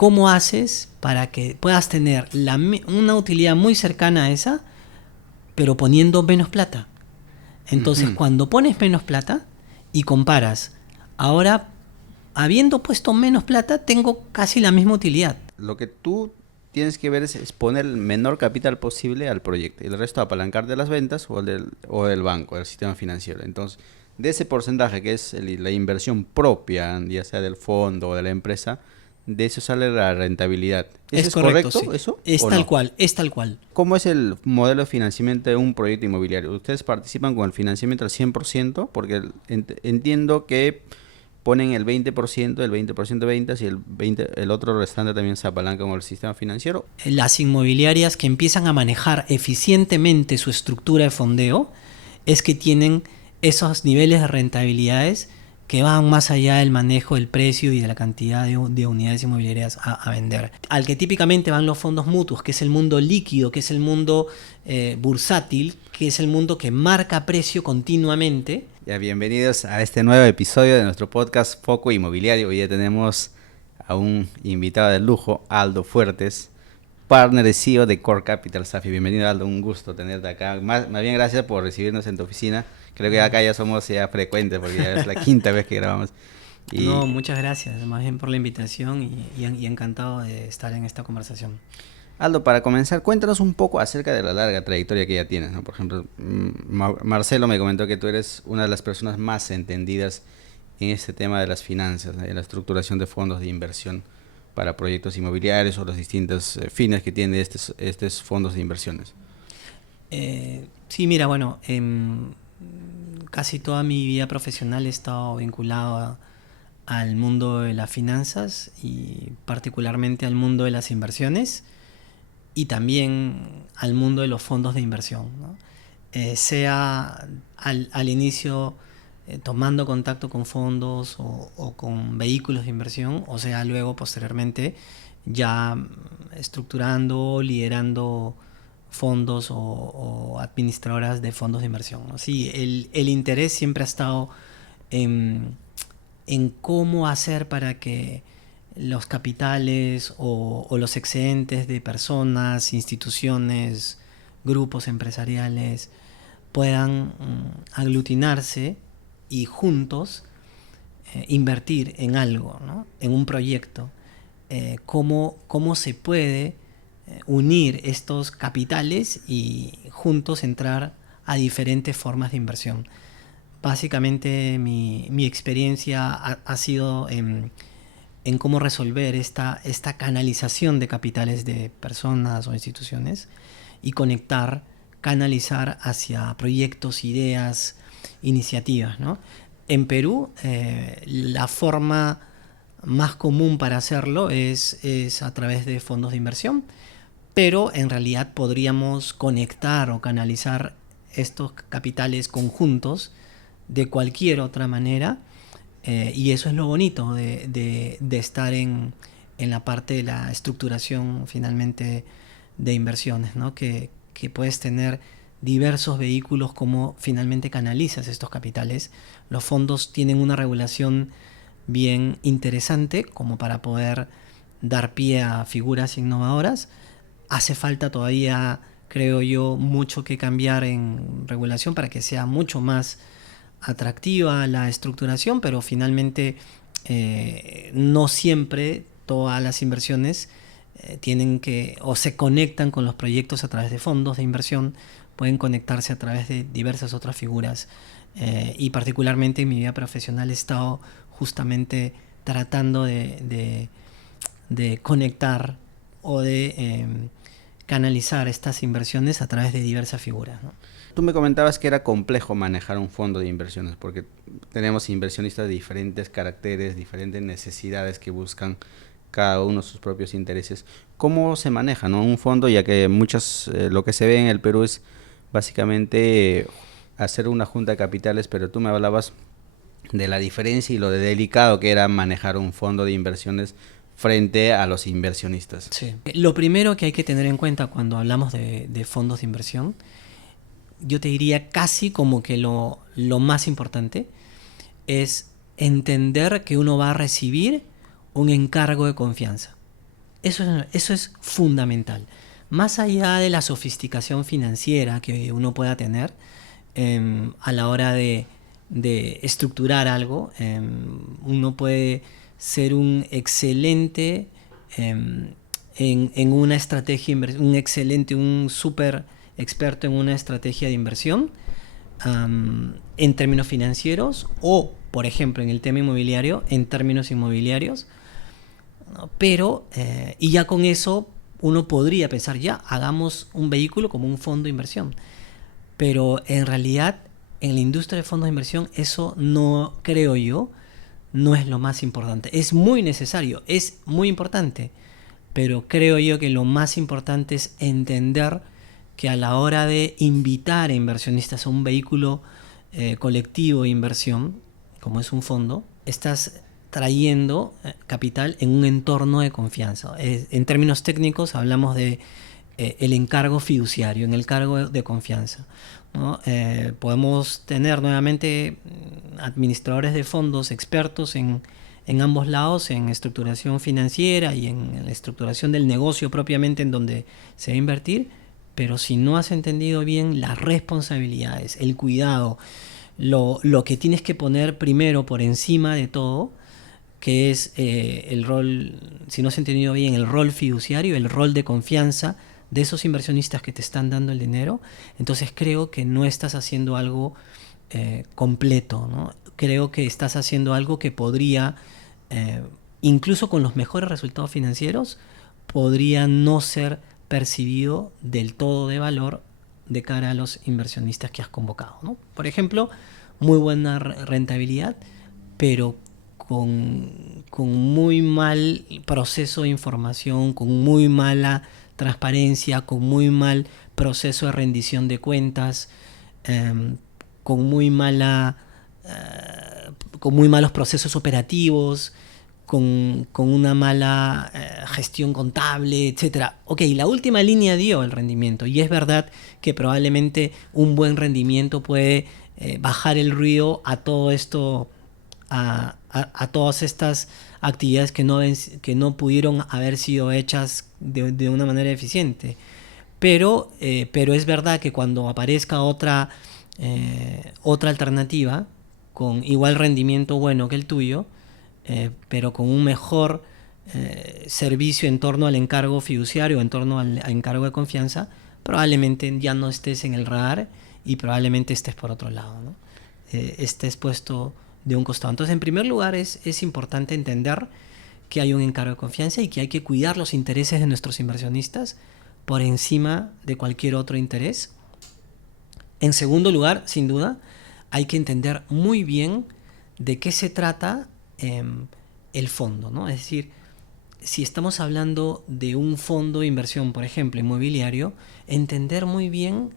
¿cómo haces para que puedas tener una utilidad muy cercana a esa, pero poniendo menos plata? Entonces, cuando pones menos plata y comparas, ahora, habiendo puesto menos plata, tengo casi la misma utilidad. Lo que tú tienes que ver es poner el menor capital posible al proyecto y el resto apalancar de las ventas o del banco, del sistema financiero. Entonces, de ese porcentaje que es la inversión propia, ya sea del fondo o de la empresa, de eso sale la rentabilidad. ¿Eso Es es correcto, sí. correcto, eso Es o tal no? cual, es tal cual. ¿Cómo es el modelo de financiamiento de un proyecto inmobiliario? ¿Ustedes participan con el financiamiento al 100%? Porque entiendo que ponen el 20% de ventas y el otro restante también se apalanca con el sistema financiero. Las inmobiliarias que empiezan a manejar eficientemente su estructura de fondeo es que tienen esos niveles de rentabilidades que van más allá del manejo del precio y de la cantidad de unidades inmobiliarias a vender. Al que típicamente van los fondos mutuos, que es el mundo líquido, que es el mundo bursátil, que es el mundo que marca precio continuamente. Ya, bienvenidos a este nuevo episodio de nuestro podcast Foco Inmobiliario. Hoy ya tenemos a un invitado de lujo, Aldo Fuertes, partner y CEO de Core Capital Safi. Bienvenido, Aldo, un gusto tenerte acá. Más bien gracias por recibirnos en tu oficina. Creo que acá ya somos ya frecuentes porque ya es la quinta vez que grabamos. No, Y muchas gracias, más bien por la invitación y encantado de estar en esta conversación. Aldo, para comenzar, cuéntanos un poco acerca de la larga trayectoria que ya tienes, ¿no? Por ejemplo, Marcelo me comentó que tú eres una de las personas más entendidas en este tema de las finanzas, de la estructuración de fondos de inversión para proyectos inmobiliarios o los distintos fines que tienen estos fondos de inversiones. Sí, mira, bueno, casi toda mi vida profesional he estado vinculado al mundo de las finanzas y particularmente al mundo de las inversiones y también al mundo de los fondos de inversión, ¿no? Sea al inicio tomando contacto con fondos o con vehículos de inversión, o sea luego posteriormente ya estructurando, liderando fondos o administradoras de fondos de inversión, ¿no? Sí, el interés siempre ha estado en cómo hacer para que los capitales o los excedentes de personas, instituciones, grupos empresariales puedan aglutinarse y juntos invertir en algo, ¿no? En un proyecto. Cómo se puede unir estos capitales y juntos entrar a diferentes formas de inversión. Básicamente mi experiencia ha sido en cómo resolver esta canalización de capitales de personas o instituciones y conectar, canalizar hacia proyectos, ideas, iniciativas, ¿no? En Perú, la forma más común para hacerlo es a través de fondos de inversión, pero en realidad podríamos conectar o canalizar estos capitales conjuntos de cualquier otra manera, y eso es lo bonito de estar en la parte de la estructuración finalmente de inversiones, ¿no? Que puedes tener diversos vehículos como finalmente canalizas estos capitales. Los fondos tienen una regulación bien interesante como para poder dar pie a figuras innovadoras. Hace falta todavía, creo yo, mucho que cambiar en regulación para que sea mucho más atractiva la estructuración, pero finalmente no siempre todas las inversiones tienen que o se conectan con los proyectos a través de fondos de inversión, pueden conectarse a través de diversas otras figuras, y particularmente en mi vida profesional he estado justamente tratando de conectar o de canalizar estas inversiones a través de diversas figuras, ¿no? Tú me comentabas que era complejo manejar un fondo de inversiones porque tenemos inversionistas de diferentes caracteres, diferentes necesidades que buscan cada uno sus propios intereses. ¿Cómo se maneja, no, un fondo? Ya que lo que se ve en el Perú es básicamente hacer una junta de capitales, pero tú me hablabas de la diferencia y lo de delicado que era manejar un fondo de inversiones frente a los inversionistas. Sí. Lo primero que hay que tener en cuenta cuando hablamos de fondos de inversión, yo te diría casi como que lo más importante es entender que uno va a recibir un encargo de confianza. Eso es fundamental. Más allá de la sofisticación financiera que uno pueda tener a la hora de estructurar algo, uno puede ser un excelente en una estrategia, un súper experto en una estrategia de inversión en términos financieros o, por ejemplo, en el tema inmobiliario, en términos inmobiliarios. ¿No? Pero, y ya con eso uno podría pensar, ya, hagamos un vehículo como un fondo de inversión. Pero en realidad, en la industria de fondos de inversión, eso no, creo yo, no es lo más importante. Es muy necesario, es muy importante, pero creo yo que lo más importante es entender que a la hora de invitar a inversionistas a un vehículo colectivo de inversión, como es un fondo, estás trayendo capital en un entorno de confianza. En términos técnicos hablamos de el encargo fiduciario, en el cargo de confianza, ¿no? Podemos tener nuevamente administradores de fondos expertos en ambos lados, en estructuración financiera y en la estructuración del negocio propiamente en donde se va a invertir, pero si no has entendido bien las responsabilidades, el cuidado, lo que tienes que poner primero por encima de todo, que es el rol, si no has entendido bien, el rol fiduciario, el rol de confianza de esos inversionistas que te están dando el dinero, entonces creo que no estás haciendo algo completo, ¿no? Creo que estás haciendo algo que podría, incluso con los mejores resultados financieros, podría no ser percibido del todo de valor de cara a los inversionistas que has convocado, ¿no? Por ejemplo, muy buena rentabilidad, pero con muy mal proceso de información, con muy mala transparencia, con muy mal proceso de rendición de cuentas, con muy mala con muy malos procesos operativos, con una mala gestión contable, etcétera. Ok, la última línea dio el rendimiento y es verdad que probablemente un buen rendimiento puede bajar el ruido a todo esto, a todas estas actividades que no pudieron haber sido hechas de una manera eficiente. Pero es verdad que cuando aparezca otra alternativa con igual rendimiento bueno que el tuyo, pero con un mejor servicio en torno al encargo fiduciario, en torno al encargo de confianza, probablemente ya no estés en el radar y probablemente estés por otro lado, ¿no? Estés puesto de un costado. Entonces, en primer lugar, es importante entender que hay un encargo de confianza y que hay que cuidar los intereses de nuestros inversionistas por encima de cualquier otro interés. En segundo lugar, sin duda, hay que entender muy bien de qué se trata el fondo, ¿no? Es decir, si estamos hablando de un fondo de inversión, por ejemplo, inmobiliario, entender muy bien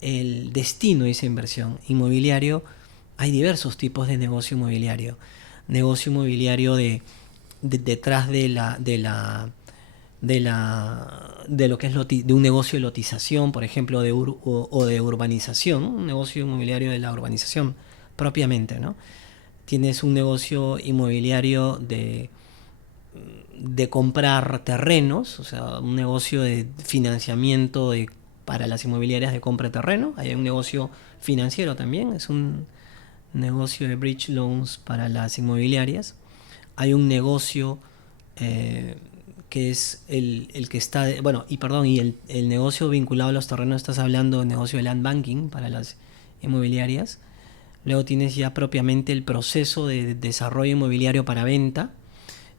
el destino de esa inversión. Inmobiliario, hay diversos tipos de negocio inmobiliario. Negocio inmobiliario detrás de lo que es de un negocio de lotización, por ejemplo, o de urbanización, ¿no? Un negocio inmobiliario de la urbanización propiamente, ¿no? Tienes un negocio inmobiliario de comprar terrenos, o sea, un negocio de financiamiento para las inmobiliarias de compra de terreno. Hay un negocio financiero también, es un negocio de bridge loans para las inmobiliarias. Hay un negocio que es el que está, y el negocio vinculado a los terrenos, estás hablando del negocio de land banking para las inmobiliarias. Luego tienes ya propiamente el proceso de desarrollo inmobiliario para venta,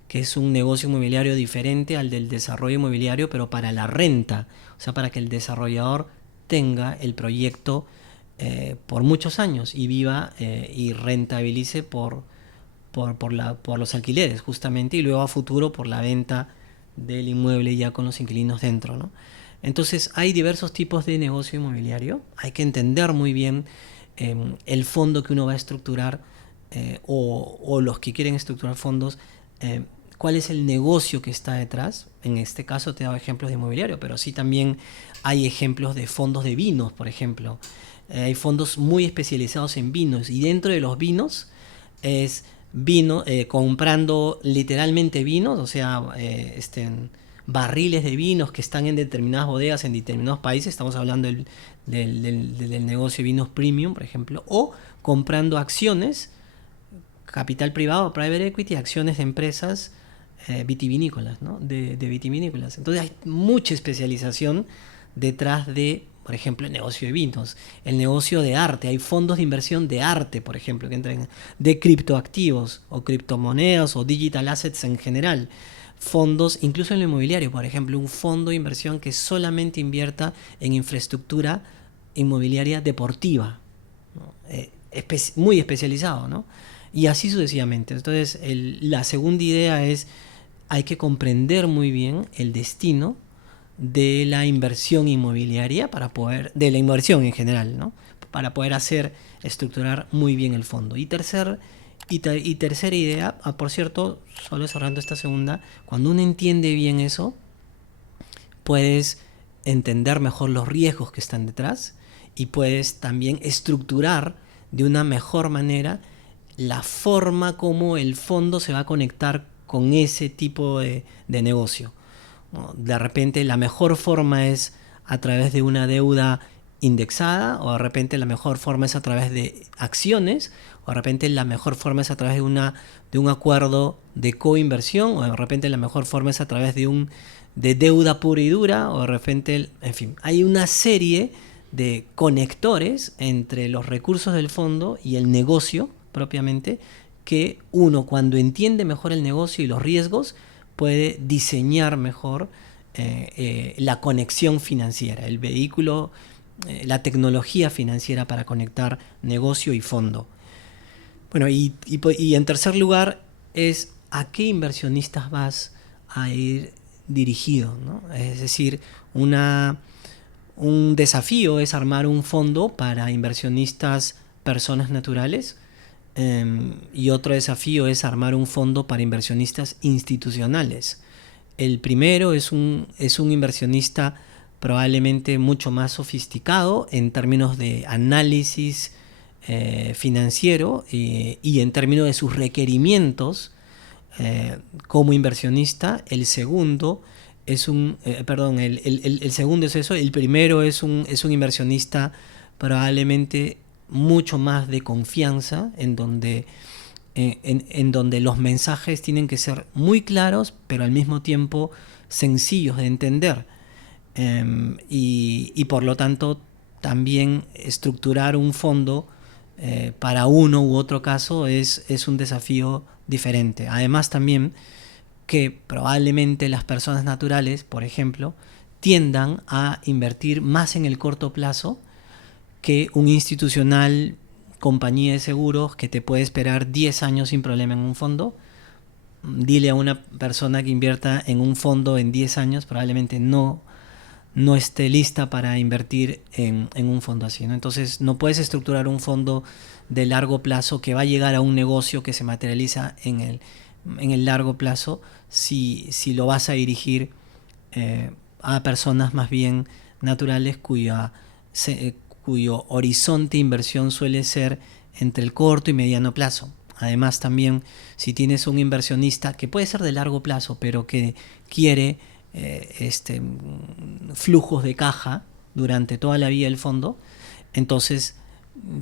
que es un negocio inmobiliario diferente al del desarrollo inmobiliario, pero para la renta, o sea, para que el desarrollador tenga el proyecto por muchos años y viva y rentabilice por los alquileres, justamente, y luego a futuro por la venta del inmueble ya con los inquilinos dentro, ¿no? Entonces, hay diversos tipos de negocio inmobiliario. Hay que entender muy bien el fondo que uno va a estructurar o los que quieren estructurar fondos, cuál es el negocio que está detrás. En este caso te he dado ejemplos de inmobiliario, pero sí también hay ejemplos de fondos de vinos, por ejemplo. Hay fondos muy especializados en vinos y dentro de los vinos es comprando literalmente vinos, o sea, barriles de vinos que están en determinadas bodegas en determinados países. Estamos hablando del negocio de vinos premium, por ejemplo, o comprando acciones, capital privado, private equity, acciones de empresas vitivinícolas, ¿no? De vitivinícolas. Entonces hay mucha especialización detrás de, por ejemplo, el negocio de vinos, el negocio de arte. Hay fondos de inversión de arte, por ejemplo, que entran de criptoactivos o criptomonedas o digital assets en general. Fondos, incluso en lo inmobiliario, por ejemplo, un fondo de inversión que solamente invierta en infraestructura inmobiliaria deportiva, ¿no? Muy especializado, ¿no? Y así sucesivamente. Entonces, la segunda idea es, hay que comprender muy bien el destino de la inversión inmobiliaria de la inversión en general, ¿no? Para poder estructurar muy bien el fondo. Y tercera idea, por cierto, solo cerrando esta segunda, cuando uno entiende bien eso, puedes entender mejor los riesgos que están detrás y puedes también estructurar de una mejor manera la forma como el fondo se va a conectar con ese tipo de negocio. De repente la mejor forma es a través de una deuda indexada, o de repente la mejor forma es a través de acciones, o de repente la mejor forma es a través de un acuerdo de coinversión, o de repente la mejor forma es a través de deuda pura y dura, o de repente, en fin, hay una serie de conectores entre los recursos del fondo y el negocio propiamente, que uno, cuando entiende mejor el negocio y los riesgos, puede diseñar mejor la conexión financiera, el vehículo, la tecnología financiera para conectar negocio y fondo. Bueno, y en tercer lugar es a qué inversionistas vas a ir dirigido, ¿no? Es decir, un desafío es armar un fondo para inversionistas personas naturales, y otro desafío es armar un fondo para inversionistas institucionales. El primero es un inversionista probablemente mucho más sofisticado en términos de análisis financiero, y en términos de sus requerimientos como inversionista. El segundo es el segundo es eso. El primero es un inversionista probablemente mucho más de confianza, en donde los mensajes tienen que ser muy claros, pero al mismo tiempo sencillos de entender. Y por lo tanto, también estructurar un fondo para uno u otro caso es un desafío diferente. Además, también que probablemente las personas naturales, por ejemplo, tiendan a invertir más en el corto plazo que un institucional, compañía de seguros, que te puede esperar 10 años sin problema en un fondo. Dile a una persona que invierta en un fondo en 10 años, probablemente no esté lista para invertir en un fondo así, ¿no? Entonces no puedes estructurar un fondo de largo plazo que va a llegar a un negocio que se materializa en el largo plazo, si lo vas a dirigir a personas más bien naturales cuyo horizonte de inversión suele ser entre el corto y mediano plazo. Además, también, si tienes un inversionista que puede ser de largo plazo, pero que quiere flujos de caja durante toda la vida del fondo, entonces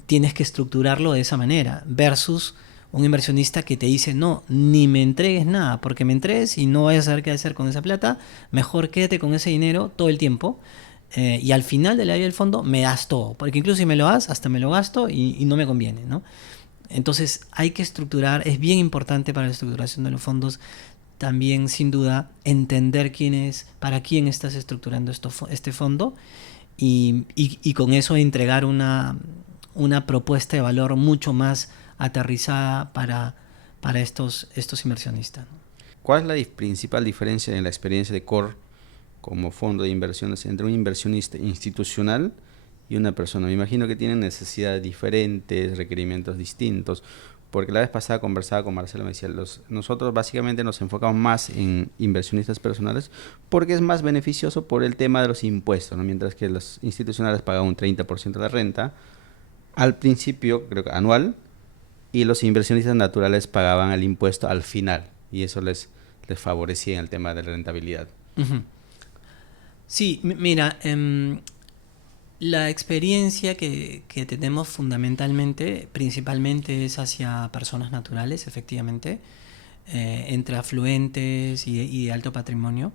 tienes que estructurarlo de esa manera, versus un inversionista que te dice: no, ni me entregues nada, porque me entregues y no vayas a saber qué hacer con esa plata, mejor quédate con ese dinero todo el tiempo, y al final de la vida del fondo me das todo, porque incluso si me lo das, hasta me lo gasto y no me conviene, ¿no? Entonces hay que estructurar, es bien importante para la estructuración de los fondos también, sin duda, entender para quién estás estructurando este fondo, y con eso entregar una propuesta de valor mucho más aterrizada para estos inversionistas, ¿no? ¿Cuál es la principal diferencia en la experiencia de Core como fondo de inversiones entre un inversionista institucional y una persona? Me imagino que tienen necesidades diferentes, requerimientos distintos, porque la vez pasada conversaba con Marcelo, me decía, nosotros básicamente nos enfocamos más en inversionistas personales porque es más beneficioso por el tema de los impuestos, ¿no? Mientras que los institucionales pagan un 30% de la renta al principio, creo que anual, y los inversionistas naturales pagaban el impuesto al final y eso les favorecía en el tema de la rentabilidad. Ujú. Sí, mira, la experiencia que tenemos fundamentalmente, principalmente es hacia personas naturales, efectivamente, entre afluentes y de alto patrimonio.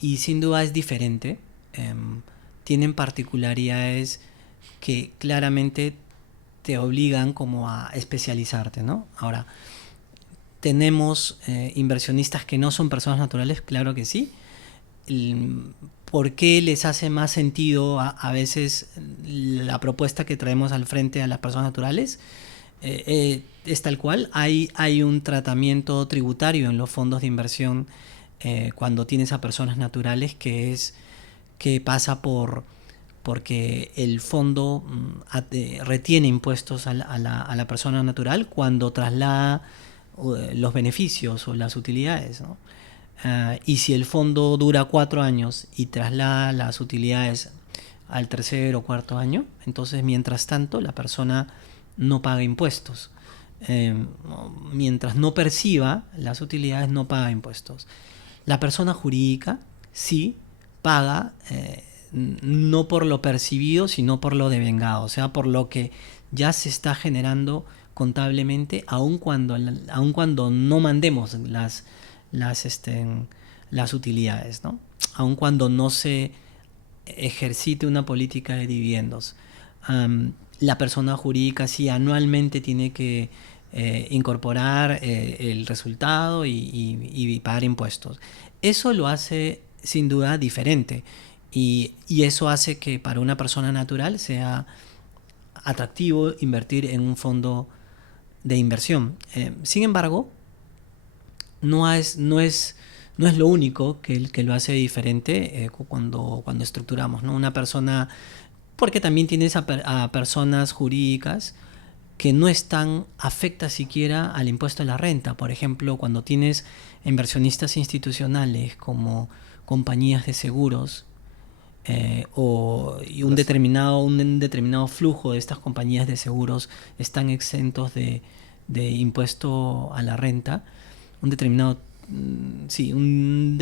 Y sin duda es diferente. Tienen particularidades que claramente te obligan como a especializarte, ¿no? Ahora, tenemos inversionistas que no son personas naturales, claro que sí. ¿Por qué les hace más sentido a veces la propuesta que traemos al frente a las personas naturales? Es tal cual. Hay un tratamiento tributario en los fondos de inversión cuando tienes a personas naturales que pasa porque el fondo retiene impuestos a la persona natural cuando traslada los beneficios o las utilidades, ¿no? Y si el fondo dura 4 años y traslada las utilidades al tercer o cuarto año, entonces mientras tanto la persona no paga impuestos. Eh, Mientras no perciba las utilidades, no paga impuestos. La persona jurídica sí paga, no por lo percibido, sino por lo devengado, o sea, por lo que ya se está generando contablemente, aun cuando no mandemos las, este, las utilidades, ¿no? Aun cuando no se ejercite una política de dividendos. La persona jurídica sí anualmente tiene que incorporar el resultado y pagar impuestos. Eso lo hace sin duda diferente y eso hace que para una persona natural sea atractivo invertir en un fondo de inversión. Sin embargo, no es lo único que lo hace diferente cuando estructuramos, ¿no? Una persona, porque también tienes a personas jurídicas que no están afectas siquiera al impuesto a la renta. Por ejemplo, cuando tienes inversionistas institucionales como compañías de seguros y un determinado flujo de estas compañías de seguros están exentos de impuesto a la renta, un determinado una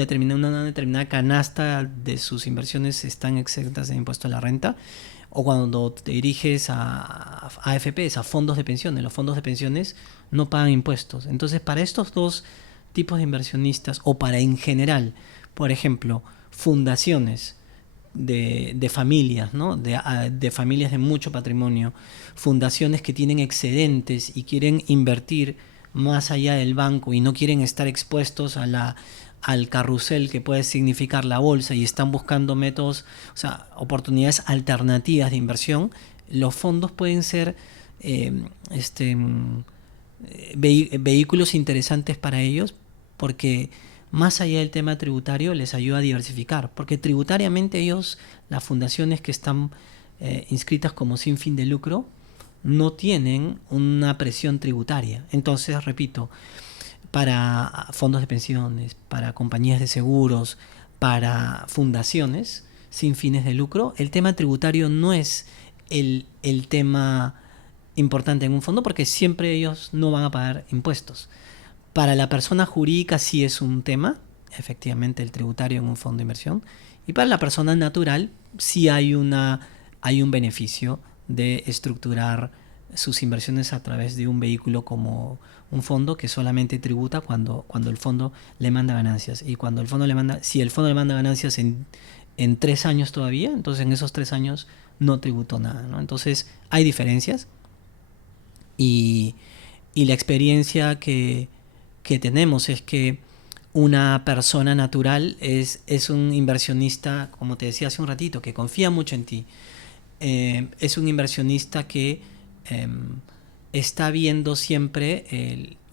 determinada canasta de sus inversiones están exentas de impuesto a la renta, o cuando te diriges a AFPs, a fondos de pensiones, los fondos de pensiones no pagan impuestos. Entonces, para estos dos tipos de inversionistas, o para en general, por ejemplo, fundaciones de familias, ¿no? De familias de mucho patrimonio, fundaciones que tienen excedentes y quieren invertir más allá del banco y no quieren estar expuestos al carrusel que puede significar la bolsa y están buscando métodos, o sea, oportunidades alternativas de inversión, los fondos pueden ser vehículos interesantes para ellos porque más allá del tema tributario les ayuda a diversificar, porque tributariamente ellos, las fundaciones que están inscritas como sin fin de lucro, no tienen una presión tributaria. Entonces, repito, para fondos de pensiones, para compañías de seguros, para fundaciones sin fines de lucro, el tema tributario no es el tema importante en un fondo porque siempre ellos no van a pagar impuestos. Para la persona jurídica sí es un tema, efectivamente, el tributario en un fondo de inversión, y para la persona natural sí hay un beneficio de estructurar sus inversiones a través de un vehículo como un fondo que solamente tributa cuando el fondo le manda ganancias. Y cuando el fondo le manda, si el fondo le manda ganancias en 3 años todavía, entonces en esos 3 años no tributó nada, ¿no? Entonces hay diferencias y la experiencia que tenemos es que una persona natural es un inversionista, como te decía hace un ratito, que confía mucho en ti. Es un inversionista que está viendo siempre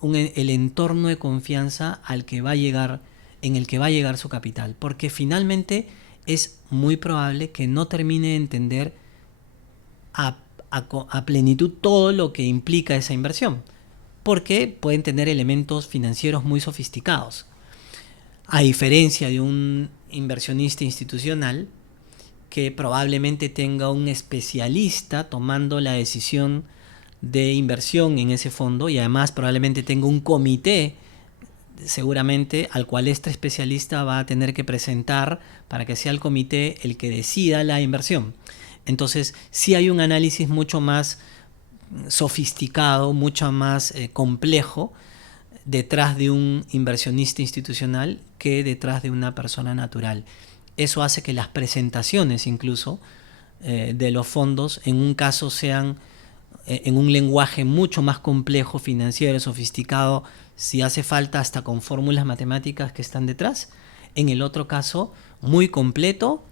el entorno de confianza al que va a llegar, en el que va a llegar su capital, porque finalmente es muy probable que no termine de entender a plenitud todo lo que implica esa inversión, porque pueden tener elementos financieros muy sofisticados. A diferencia de un inversionista institucional que probablemente tenga un especialista tomando la decisión de inversión en ese fondo, y además probablemente tenga un comité seguramente al cual este especialista va a tener que presentar para que sea el comité el que decida la inversión. Entonces sí hay un análisis mucho más sofisticado, mucho más complejo detrás de un inversionista institucional que detrás de una persona natural. Eso hace que las presentaciones incluso de los fondos en un caso sean en un lenguaje mucho más complejo, financiero, sofisticado, si hace falta hasta con fórmulas matemáticas que están detrás. En el otro caso, muy completo,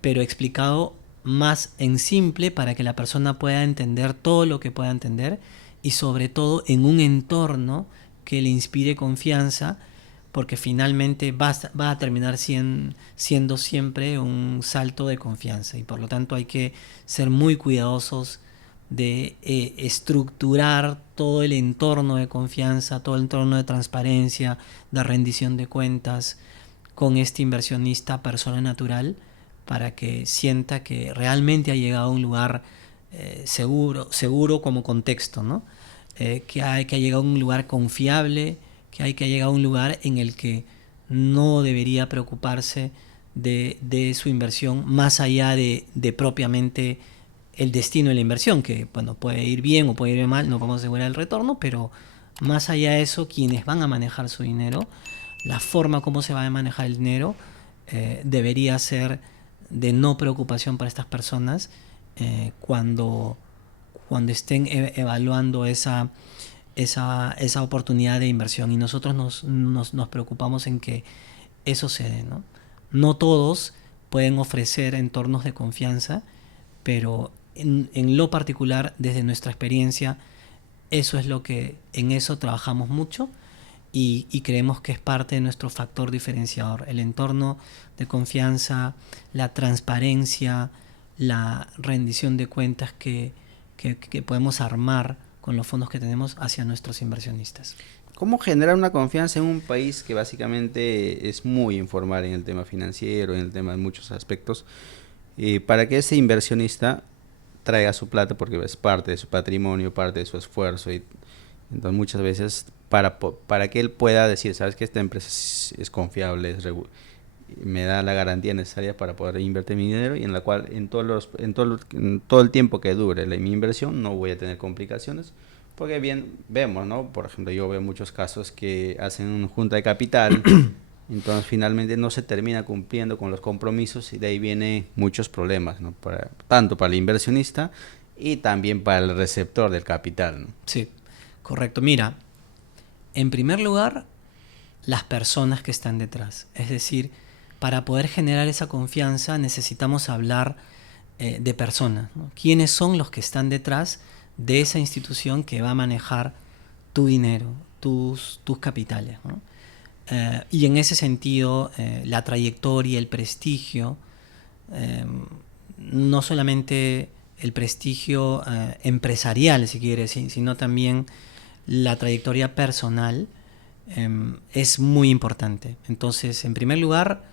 pero explicado más en simple para que la persona pueda entender todo lo que pueda entender, y sobre todo en un entorno que le inspire confianza, porque finalmente va a terminar siendo siempre un salto de confianza, y por lo tanto hay que ser muy cuidadosos de estructurar todo el entorno de confianza, todo el entorno de transparencia, de rendición de cuentas con este inversionista persona natural, para que sienta que realmente ha llegado a un lugar seguro como contexto, ¿no? Que ha llegado a un lugar confiable, que ha llegado a un lugar en el que no debería preocuparse de su inversión más allá de propiamente el destino de la inversión, que bueno, puede ir bien o puede ir mal, no podemos asegurar el retorno, pero más allá de eso, quienes van a manejar su dinero, la forma como se va a manejar el dinero, debería ser de no preocupación para estas personas cuando estén evaluando esa oportunidad de inversión. Y nosotros nos preocupamos en que eso se dé, ¿no? No todos pueden ofrecer entornos de confianza, pero en lo particular, desde nuestra experiencia, eso es lo que en eso trabajamos mucho, y creemos que es parte de nuestro factor diferenciador: el entorno de confianza, la transparencia, la rendición de cuentas que podemos armar con los fondos que tenemos hacia nuestros inversionistas. ¿Cómo generar una confianza en un país que básicamente es muy informal en el tema financiero, en el tema de muchos aspectos, para que ese inversionista traiga su plata, porque es parte de su patrimonio, parte de su esfuerzo, y entonces muchas veces para que él pueda decir, sabes que esta empresa es confiable, me da la garantía necesaria para poder invertir mi dinero, y en la cual en todo el tiempo que dure mi inversión no voy a tener complicaciones, porque bien vemos, ¿no? Por ejemplo, yo veo muchos casos que hacen una junta de capital, entonces finalmente no se termina cumpliendo con los compromisos, y de ahí vienen muchos problemas, ¿no? Tanto para el inversionista y también para el receptor del capital, ¿no? Sí, correcto. Mira, en primer lugar, las personas que están detrás. Es decir, para poder generar esa confianza necesitamos hablar de personas, ¿no? ¿Quiénes son los que están detrás de esa institución que va a manejar tu dinero, tus capitales, ¿no? Y en ese sentido, la trayectoria, el prestigio, no solamente el prestigio empresarial, si quieres, sino también la trayectoria personal, es muy importante. Entonces, en primer lugar,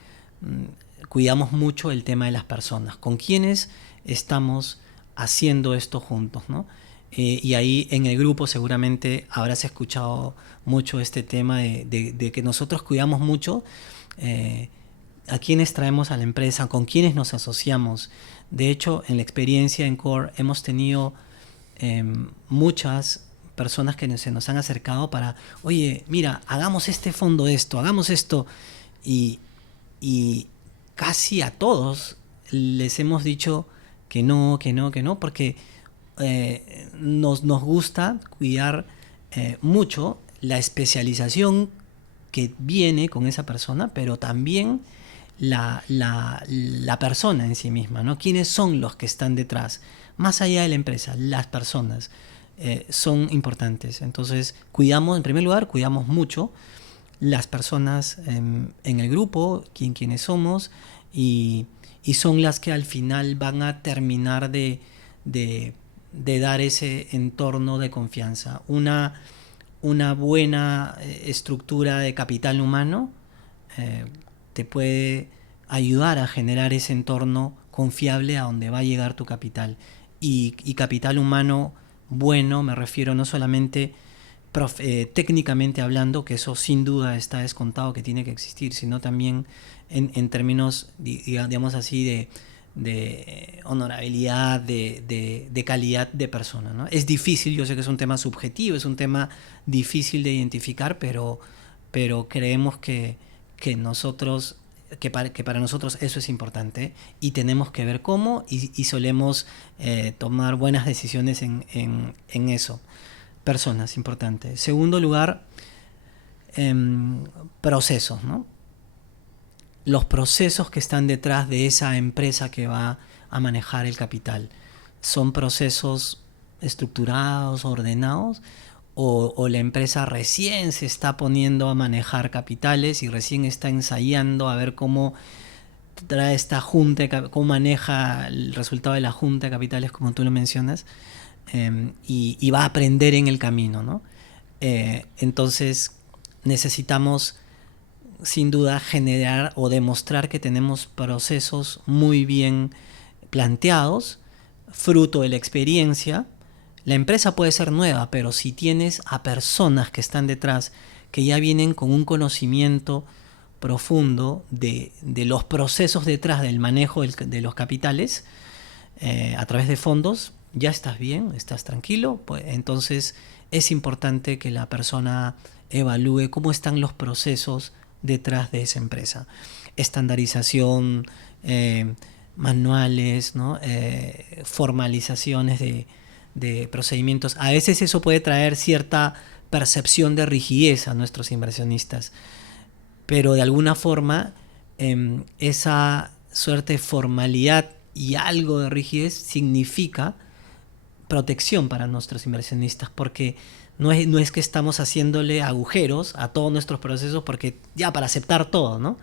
cuidamos mucho el tema de las personas, con quienes estamos haciendo esto juntos, ¿no? Y ahí en el grupo seguramente habrás escuchado mucho este tema de que nosotros cuidamos mucho a quienes traemos a la empresa, con quienes nos asociamos. De hecho, en la experiencia en Core hemos tenido muchas personas que se nos han acercado para, oye, mira, hagamos este fondo de esto, hagamos esto, y casi a todos les hemos dicho que no, porque nos gusta cuidar mucho la especialización que viene con esa persona, pero también la persona en sí misma, ¿no? ¿Quiénes son los que están detrás? Más allá de la empresa, las personas son importantes. Entonces, en primer lugar, cuidamos mucho las personas en el grupo, quienes somos, y son las que al final van a terminar de dar ese entorno de confianza. Una buena estructura de capital humano te puede ayudar a generar ese entorno confiable a donde va a llegar tu capital. Y capital humano bueno, me refiero no solamente técnicamente hablando, que eso sin duda está descontado que tiene que existir, sino también en términos, digamos así, de honorabilidad, de calidad de persona, ¿no? Es difícil, yo sé que es un tema subjetivo, es un tema difícil de identificar, pero creemos que nosotros que para nosotros eso es importante y tenemos que ver cómo y solemos tomar buenas decisiones en eso. Personas, importante. Segundo lugar, procesos, ¿no? Los procesos que están detrás de esa empresa que va a manejar el capital. ¿Son procesos estructurados, ordenados? O la empresa recién se está poniendo a manejar capitales y recién está ensayando a ver cómo trae esta junta, cómo maneja el resultado de la junta de capitales, como tú lo mencionas, y va a aprender en el camino, ¿no? Entonces necesitamos sin duda generar o demostrar que tenemos procesos muy bien planteados, fruto de la experiencia. La empresa puede ser nueva, pero si tienes a personas que están detrás, que ya vienen con un conocimiento profundo de los procesos detrás del manejo de los capitales a través de fondos, ya estás bien, estás tranquilo. Pues, entonces es importante que la persona evalúe cómo están los procesos detrás de esa empresa. Estandarización, manuales, ¿no? Formalizaciones de procedimientos. A veces eso puede traer cierta percepción de rigidez a nuestros inversionistas, pero de alguna forma esa suerte de formalidad y algo de rigidez significa protección para nuestros inversionistas, porque no es que estamos haciéndole agujeros a todos nuestros procesos porque ya para aceptar todo, ¿no?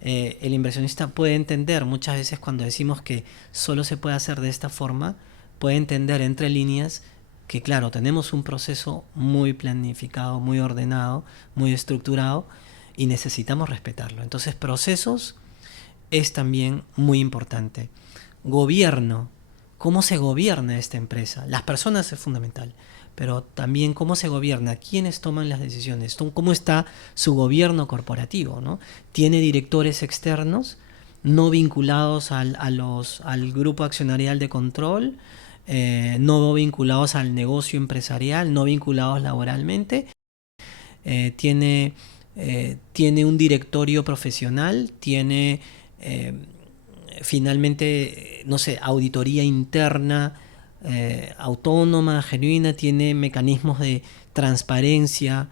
El inversionista puede entender muchas veces cuando decimos que solo se puede hacer de esta forma, puede entender entre líneas que claro, tenemos un proceso muy planificado, muy ordenado, muy estructurado y necesitamos respetarlo. Entonces procesos es también muy importante. Gobierno, cómo se gobierna esta empresa. Las personas es fundamental, pero también cómo se gobierna, quiénes toman las decisiones, cómo está su gobierno corporativo, ¿no? Tiene directores externos no vinculados al grupo accionarial de control, no vinculados al negocio empresarial, no vinculados laboralmente. Tiene un directorio profesional, tiene finalmente, no sé, auditoría interna, autónoma, genuina, tiene mecanismos de transparencia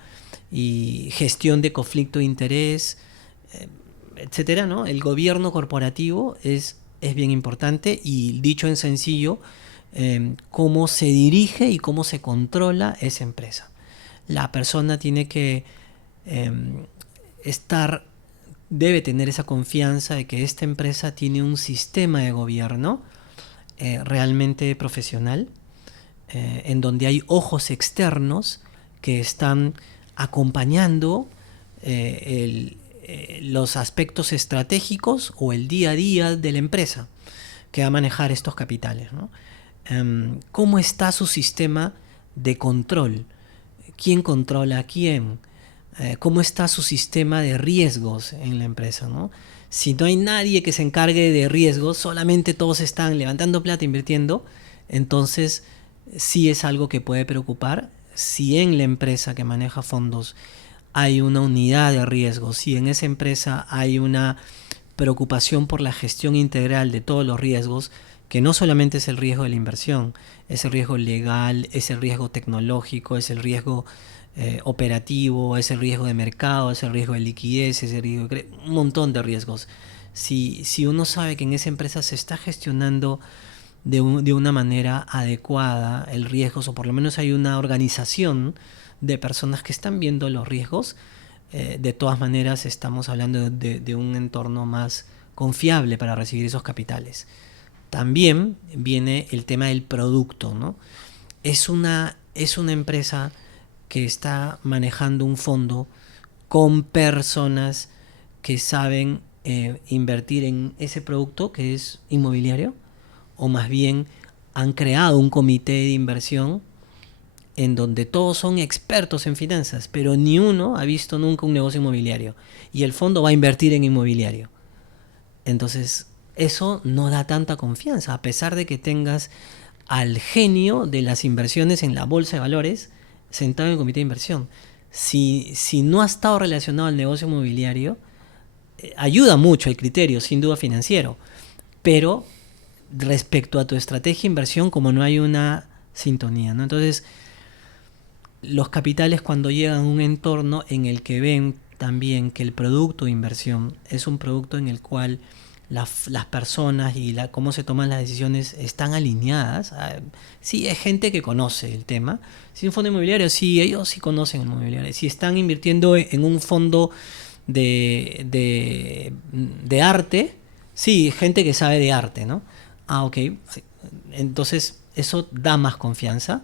y gestión de conflicto de interés, etcétera, ¿no? El gobierno corporativo es bien importante y dicho en sencillo, cómo se dirige y cómo se controla esa empresa. La persona tiene que debe tener esa confianza de que esta empresa tiene un sistema de gobierno realmente profesional, en donde hay ojos externos que están acompañando los aspectos estratégicos o el día a día de la empresa que va a manejar estos capitales, ¿no? ¿Cómo está su sistema de control? ¿Quién controla a quién? ¿Cómo está su sistema de riesgos en la empresa, ¿no? Si no hay nadie que se encargue de riesgos, solamente todos están levantando plata, invirtiendo, entonces sí es algo que puede preocupar. Si en la empresa que maneja fondos hay una unidad de riesgos, si en esa empresa hay una preocupación por la gestión integral de todos los riesgos, que no solamente es el riesgo de la inversión, es el riesgo legal, es el riesgo tecnológico, es el riesgo operativo, es el riesgo de mercado, es el riesgo de liquidez, es el riesgo de un montón de riesgos. Si uno sabe que en esa empresa se está gestionando de una manera adecuada el riesgo, o por lo menos hay una organización de personas que están viendo los riesgos, de todas maneras estamos hablando de un entorno más confiable para recibir esos capitales. También viene el tema del producto, ¿no? Es una empresa que está manejando un fondo con personas que saben invertir en ese producto que es inmobiliario, o más bien han creado un comité de inversión en donde todos son expertos en finanzas, pero ni uno ha visto nunca un negocio inmobiliario. Y el fondo va a invertir en inmobiliario. Entonces, eso no da tanta confianza, a pesar de que tengas al genio de las inversiones en la bolsa de valores sentado en el comité de inversión. Si no ha estado relacionado al negocio inmobiliario, ayuda mucho el criterio, sin duda financiero, pero respecto a tu estrategia de inversión, como no hay una sintonía, ¿no? Entonces, los capitales, cuando llegan a un entorno en el que ven también que el producto de inversión es un producto en el cual las personas y cómo se toman las decisiones están alineadas. Sí, es gente que conoce el tema. Si un fondo inmobiliario, sí, ellos sí conocen el inmobiliario. Si están invirtiendo en un fondo de arte, sí, gente que sabe de arte, ¿no? Ok. Sí. Entonces, eso da más confianza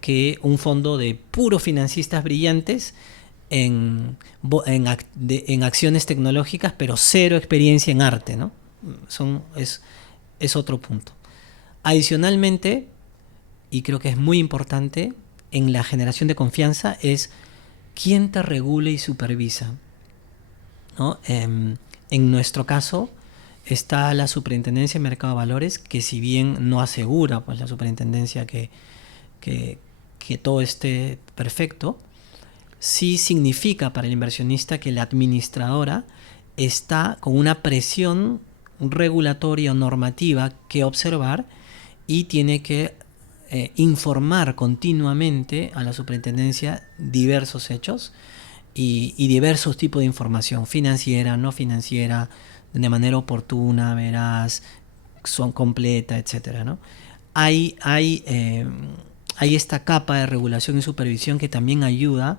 que un fondo de puros financistas brillantes en acciones tecnológicas, pero cero experiencia en arte, ¿no? Es otro punto. Adicionalmente, y creo que es muy importante en la generación de confianza, es quién te regula y supervisa, ¿no? En nuestro caso está la Superintendencia de Mercado de Valores, que si bien no asegura, pues, la superintendencia que todo esté perfecto, sí significa para el inversionista que la administradora está con una presión regulatoria o normativa que observar y tiene que informar continuamente a la superintendencia diversos hechos y diversos tipos de información financiera, no financiera, de manera oportuna, veraz, son completa, etcétera, ¿no? Hay esta capa de regulación y supervisión que también ayuda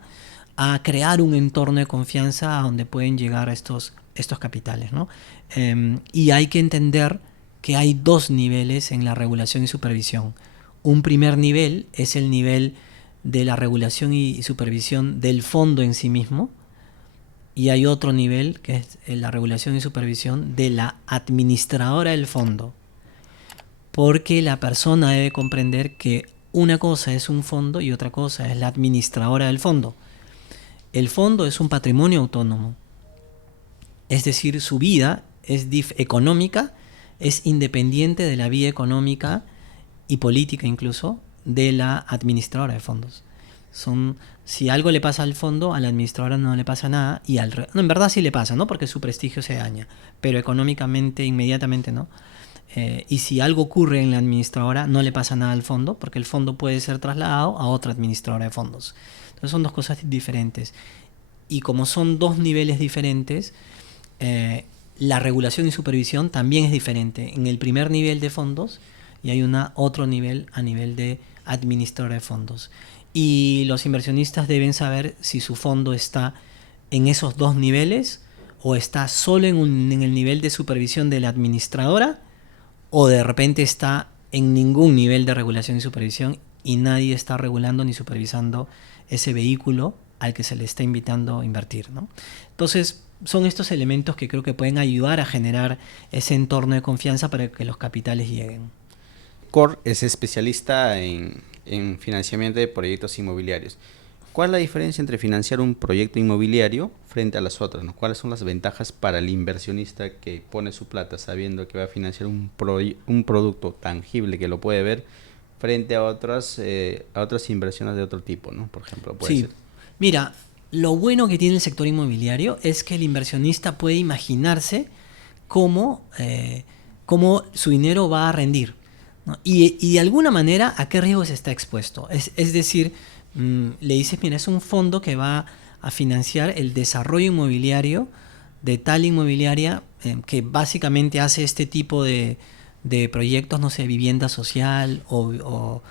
a crear un entorno de confianza a donde pueden llegar estos capitales, ¿no? Y hay que entender que hay dos niveles en la regulación y supervisión. Un primer nivel es el nivel de la regulación y supervisión del fondo en sí mismo, y hay otro nivel que es la regulación y supervisión de la administradora del fondo, porque la persona debe comprender que una cosa es un fondo y otra cosa es la administradora del fondo. El fondo es un patrimonio autónomo, es decir, su vida es económica, es independiente de la vida económica y política incluso de la administradora de fondos. Si algo le pasa al fondo, a la administradora no le pasa nada, y no, en verdad sí le pasa, ¿no? Porque su prestigio se daña, pero económicamente, inmediatamente no. Y si algo ocurre en la administradora, no le pasa nada al fondo, porque el fondo puede ser trasladado a otra administradora de fondos. Entonces son dos cosas diferentes. Y como son dos niveles diferentes, la regulación y supervisión también es diferente. En el primer nivel de fondos y hay otro nivel a nivel de administradora de fondos. Y los inversionistas deben saber si su fondo está en esos dos niveles o está solo en el nivel de supervisión de la administradora, o de repente está en ningún nivel de regulación y supervisión y nadie está regulando ni supervisando ese vehículo al que se le está invitando a invertir, ¿no? Entonces, son estos elementos que creo que pueden ayudar a generar ese entorno de confianza para que los capitales lleguen. Cor es especialista en financiamiento de proyectos inmobiliarios. ¿Cuál es la diferencia entre financiar un proyecto inmobiliario frente a las otras, ¿no? ¿Cuáles son las ventajas para el inversionista que pone su plata sabiendo que va a financiar un producto tangible que lo puede ver frente a otras inversiones de otro tipo, ¿no? Por ejemplo, puede ser. Mira, lo bueno que tiene el sector inmobiliario es que el inversionista puede imaginarse cómo su dinero va a rendir, ¿no? Y de alguna manera a qué riesgos está expuesto. Es decir, le dices, mira, es un fondo que va a financiar el desarrollo inmobiliario de tal inmobiliaria que básicamente hace este tipo de proyectos, no sé, vivienda social o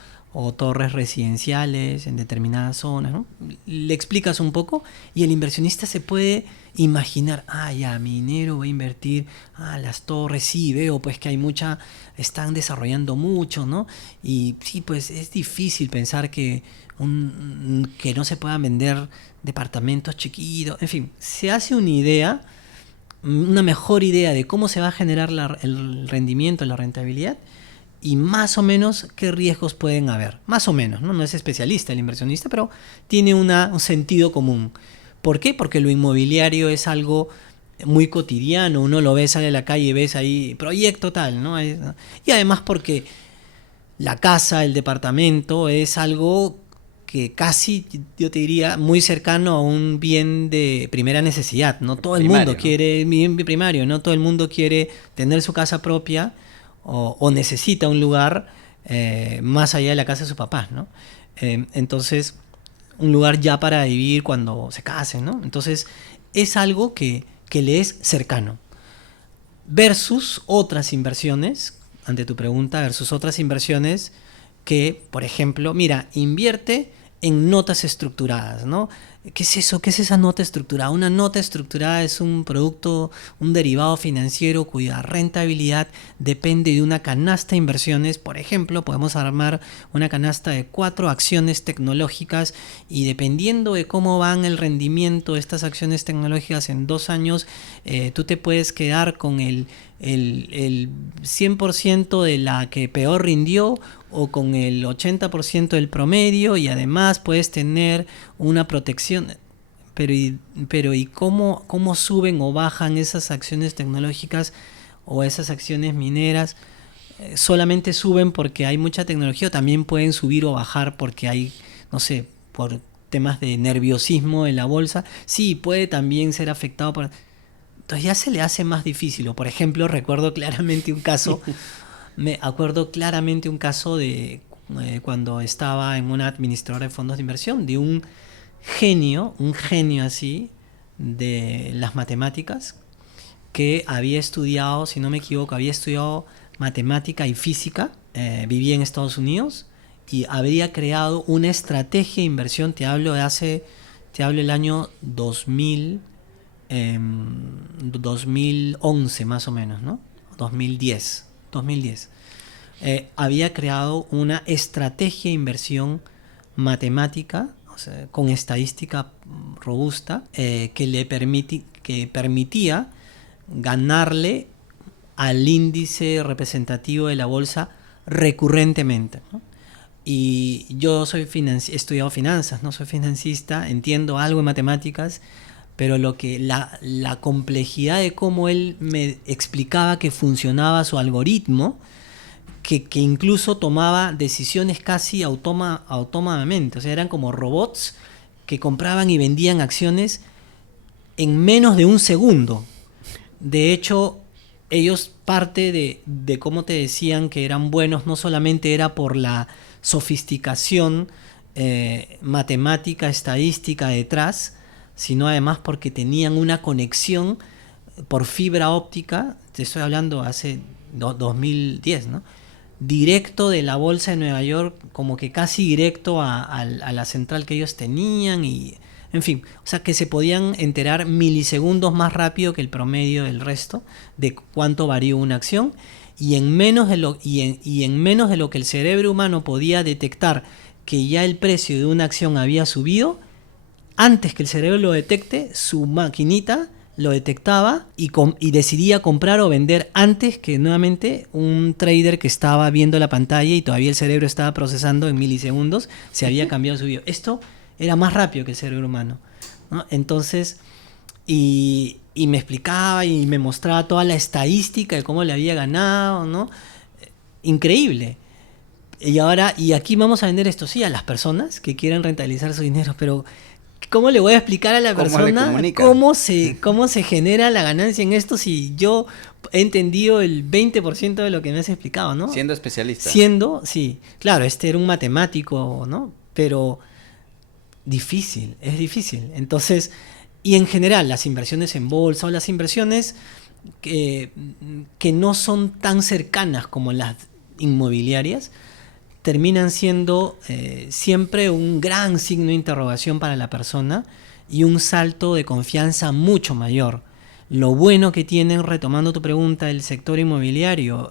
torres residenciales en determinadas zonas, ¿no? Le explicas un poco y el inversionista se puede imaginar, ya, mi dinero va a invertir, las torres, sí, veo pues que están desarrollando mucho, ¿no? Y sí, pues es difícil pensar que no se puedan vender departamentos chiquitos, en fin, se hace una mejor idea de cómo se va a generar el rendimiento, la rentabilidad, y más o menos qué riesgos pueden haber. Más o menos, ¿no? No es especialista el inversionista, pero tiene un sentido común. ¿Por qué? Porque lo inmobiliario es algo muy cotidiano, uno lo ve, sale a la calle y ves ahí proyecto tal, ¿no? Y además porque la casa, el departamento es algo que casi, yo te diría, muy cercano a un bien de primera necesidad. No todo el Primario, mundo ¿no? quiere bien primario, no todo el mundo quiere tener su casa propia o necesita un lugar más allá de la casa de sus papás, ¿no? Entonces, un lugar ya para vivir cuando se casen, ¿no? Entonces, es algo que le es cercano. Versus otras inversiones, ante tu pregunta, versus otras inversiones que, por ejemplo, mira, invierte en notas estructuradas, ¿no? ¿Qué es eso? ¿Qué es esa nota estructurada? Una nota estructurada es un producto, un derivado financiero cuya rentabilidad depende de una canasta de inversiones. Por ejemplo, podemos armar una canasta de 4 acciones tecnológicas y dependiendo de cómo van el rendimiento de estas acciones tecnológicas en 2 años, tú te puedes quedar con el 100% de la que peor rindió o con el 80% del promedio y además puedes tener una protección. Pero ¿y cómo suben o bajan esas acciones tecnológicas o esas acciones mineras? Solamente suben porque hay mucha tecnología o también pueden subir o bajar porque hay, no sé, por temas de nerviosismo en la bolsa. Sí, puede también ser afectado por... Entonces ya se le hace más difícil. O por ejemplo, me acuerdo claramente un caso de cuando estaba en una administradora de fondos de inversión, de un genio así, de las matemáticas, que había estudiado, si no me equivoco, había estudiado matemática y física, vivía en Estados Unidos y habría creado una estrategia de inversión, te hablo del año 2011 más o menos, ¿no? 2010. Había creado una estrategia de inversión matemática, o sea, con estadística robusta, que permitía ganarle al índice representativo de la bolsa recurrentemente, ¿no? Y yo he estudiado finanzas, no soy financista, entiendo algo de matemáticas, pero la complejidad de cómo él me explicaba que funcionaba su algoritmo, que incluso tomaba decisiones casi autónomamente, o sea, eran como robots que compraban y vendían acciones en menos de un segundo. De hecho, ellos parte de cómo te decían que eran buenos no solamente era por la sofisticación matemática, estadística detrás, sino además porque tenían una conexión por fibra óptica, te estoy hablando hace 2010, ¿no? Directo de la bolsa de Nueva York, como que casi directo a la central que ellos tenían y en fin, o sea que se podían enterar milisegundos más rápido que el promedio del resto de cuánto varió una acción y en menos de lo que el cerebro humano podía detectar que ya el precio de una acción había subido, antes que el cerebro lo detecte, su maquinita lo detectaba y decidía comprar o vender antes que nuevamente un trader que estaba viendo la pantalla y todavía el cerebro estaba procesando en milisegundos, se había cambiado su video. Esto era más rápido que el cerebro humano, ¿no? Entonces, y me explicaba y me mostraba toda la estadística de cómo le había ganado, ¿no? Increíble. Y aquí vamos a vender esto, sí, a las personas que quieren rentabilizar su dinero, pero ¿cómo le voy a explicar a la persona cómo se genera la ganancia en esto si yo he entendido el 20% de lo que me has explicado, ¿no? Siendo especialista. Sí, claro, este era un matemático, ¿no? Pero es difícil. Entonces, y en general, las inversiones en bolsa o las inversiones que no son tan cercanas como las inmobiliarias, terminan siendo siempre un gran signo de interrogación para la persona y un salto de confianza mucho mayor. Lo bueno que tienen, retomando tu pregunta, el sector inmobiliario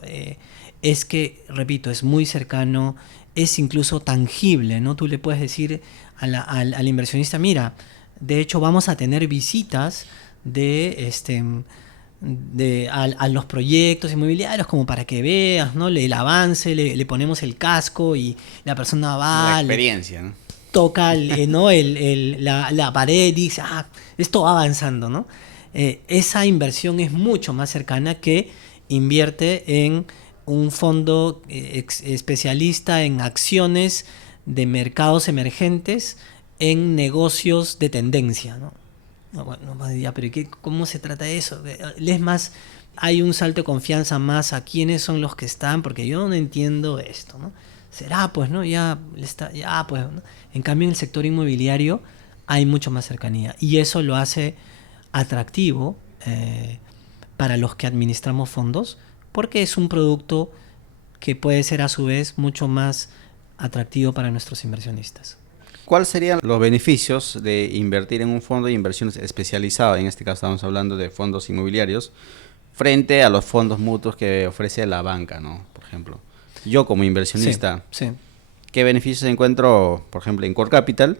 es que, repito, es muy cercano, es incluso tangible, ¿no? Tú le puedes decir al inversionista, mira, de hecho vamos a tener visitas de a los proyectos inmobiliarios como para que veas, ¿no? El avance, le ponemos el casco y la persona La va, experiencia, ¿no? toca ¿no? la pared y dice, esto va avanzando, ¿no? Esa inversión es mucho más cercana que invierte en un fondo especialista en acciones de mercados emergentes en negocios de tendencia, ¿no? No, bueno, ya, pero ¿cómo se trata de eso? Es más, hay un salto de confianza más a quiénes son los que están, porque yo no entiendo esto, ¿no? Será, pues, ¿no? Ya, pues, ¿no? En cambio, en el sector inmobiliario hay mucho más cercanía y eso lo hace atractivo para los que administramos fondos, porque es un producto que puede ser a su vez mucho más atractivo para nuestros inversionistas. ¿Cuáles serían los beneficios de invertir en un fondo de inversiones especializado? En este caso estamos hablando de fondos inmobiliarios, frente a los fondos mutuos que ofrece la banca, ¿no? Por ejemplo, yo como inversionista, Sí. ¿qué beneficios encuentro, por ejemplo, en Core Capital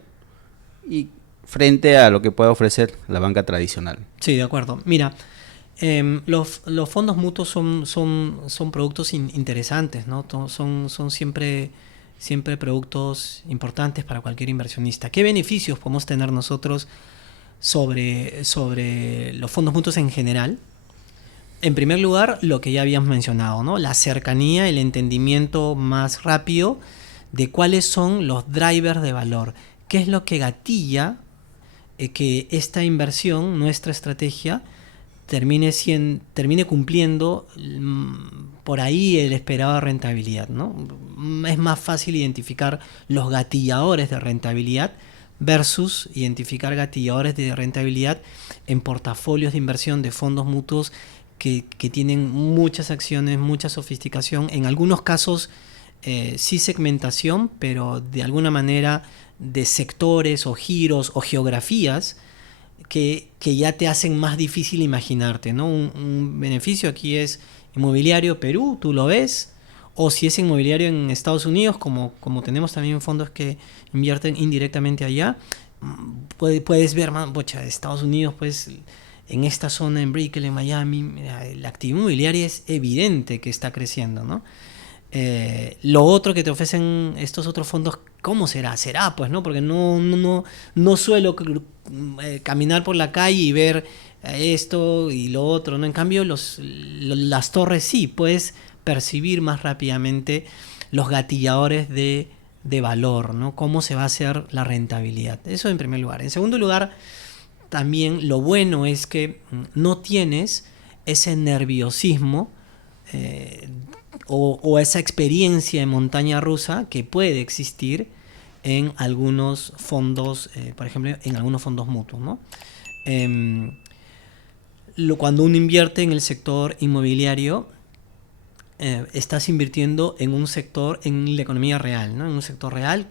y frente a lo que puede ofrecer la banca tradicional? Sí, de acuerdo. Mira, los fondos mutuos son productos interesantes, ¿no? Son siempre productos importantes para cualquier inversionista. ¿Qué beneficios podemos tener nosotros sobre los fondos mutuos en general? En primer lugar, lo que ya habíamos mencionado, ¿no? La cercanía, el entendimiento más rápido de cuáles son los drivers de valor. ¿Qué es lo que gatilla que esta inversión, nuestra estrategia, termine cumpliendo por ahí el esperado de rentabilidad, ¿no? Es más fácil identificar los gatilladores de rentabilidad versus identificar gatilladores de rentabilidad en portafolios de inversión de fondos mutuos que tienen muchas acciones, mucha sofisticación, en algunos casos sí segmentación, pero de alguna manera de sectores o giros o geografías que ya te hacen más difícil imaginarte, ¿no? Un beneficio aquí es inmobiliario Perú, tú lo ves, o si es inmobiliario en Estados Unidos, como tenemos también fondos que invierten indirectamente allá, puedes ver, Estados Unidos, pues en esta zona, en Brickell, en Miami, mira, la actividad inmobiliaria es evidente que está creciendo, ¿no? Lo otro que te ofrecen estos otros fondos, ¿cómo será? Será, pues, ¿no? Porque no suelo caminar por la calle y ver esto y lo otro, ¿no? En cambio, las torres sí, puedes percibir más rápidamente los gatilladores de valor, ¿no? Cómo se va a hacer la rentabilidad. Eso en primer lugar. En segundo lugar, también lo bueno es que no tienes ese nerviosismo o esa experiencia de montaña rusa que puede existir en algunos fondos, por ejemplo, en algunos fondos mutuos, ¿no? Cuando uno invierte en el sector inmobiliario, estás invirtiendo en un sector, en la economía real, ¿no? En un sector real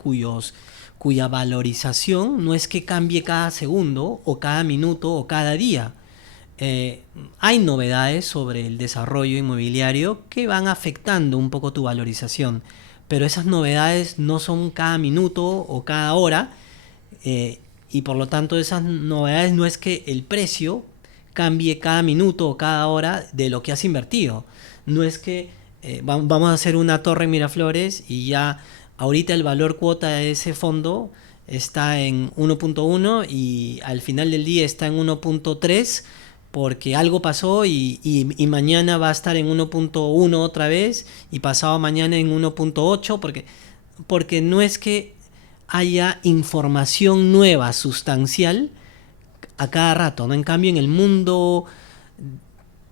cuya valorización no es que cambie cada segundo o cada minuto o cada día. Hay novedades sobre el desarrollo inmobiliario que van afectando un poco tu valorización, pero esas novedades no son cada minuto o cada hora, y por lo tanto esas novedades no es que el precio cambie cada minuto o cada hora de lo que has invertido. No es que vamos a hacer una torre en Miraflores y ya ahorita el valor cuota de ese fondo está en 1.1 y al final del día está en 1.3 porque algo pasó y mañana va a estar en 1.1 otra vez y pasado mañana en 1.8 porque no es que haya información nueva, sustancial a cada rato, ¿no? En cambio, en el mundo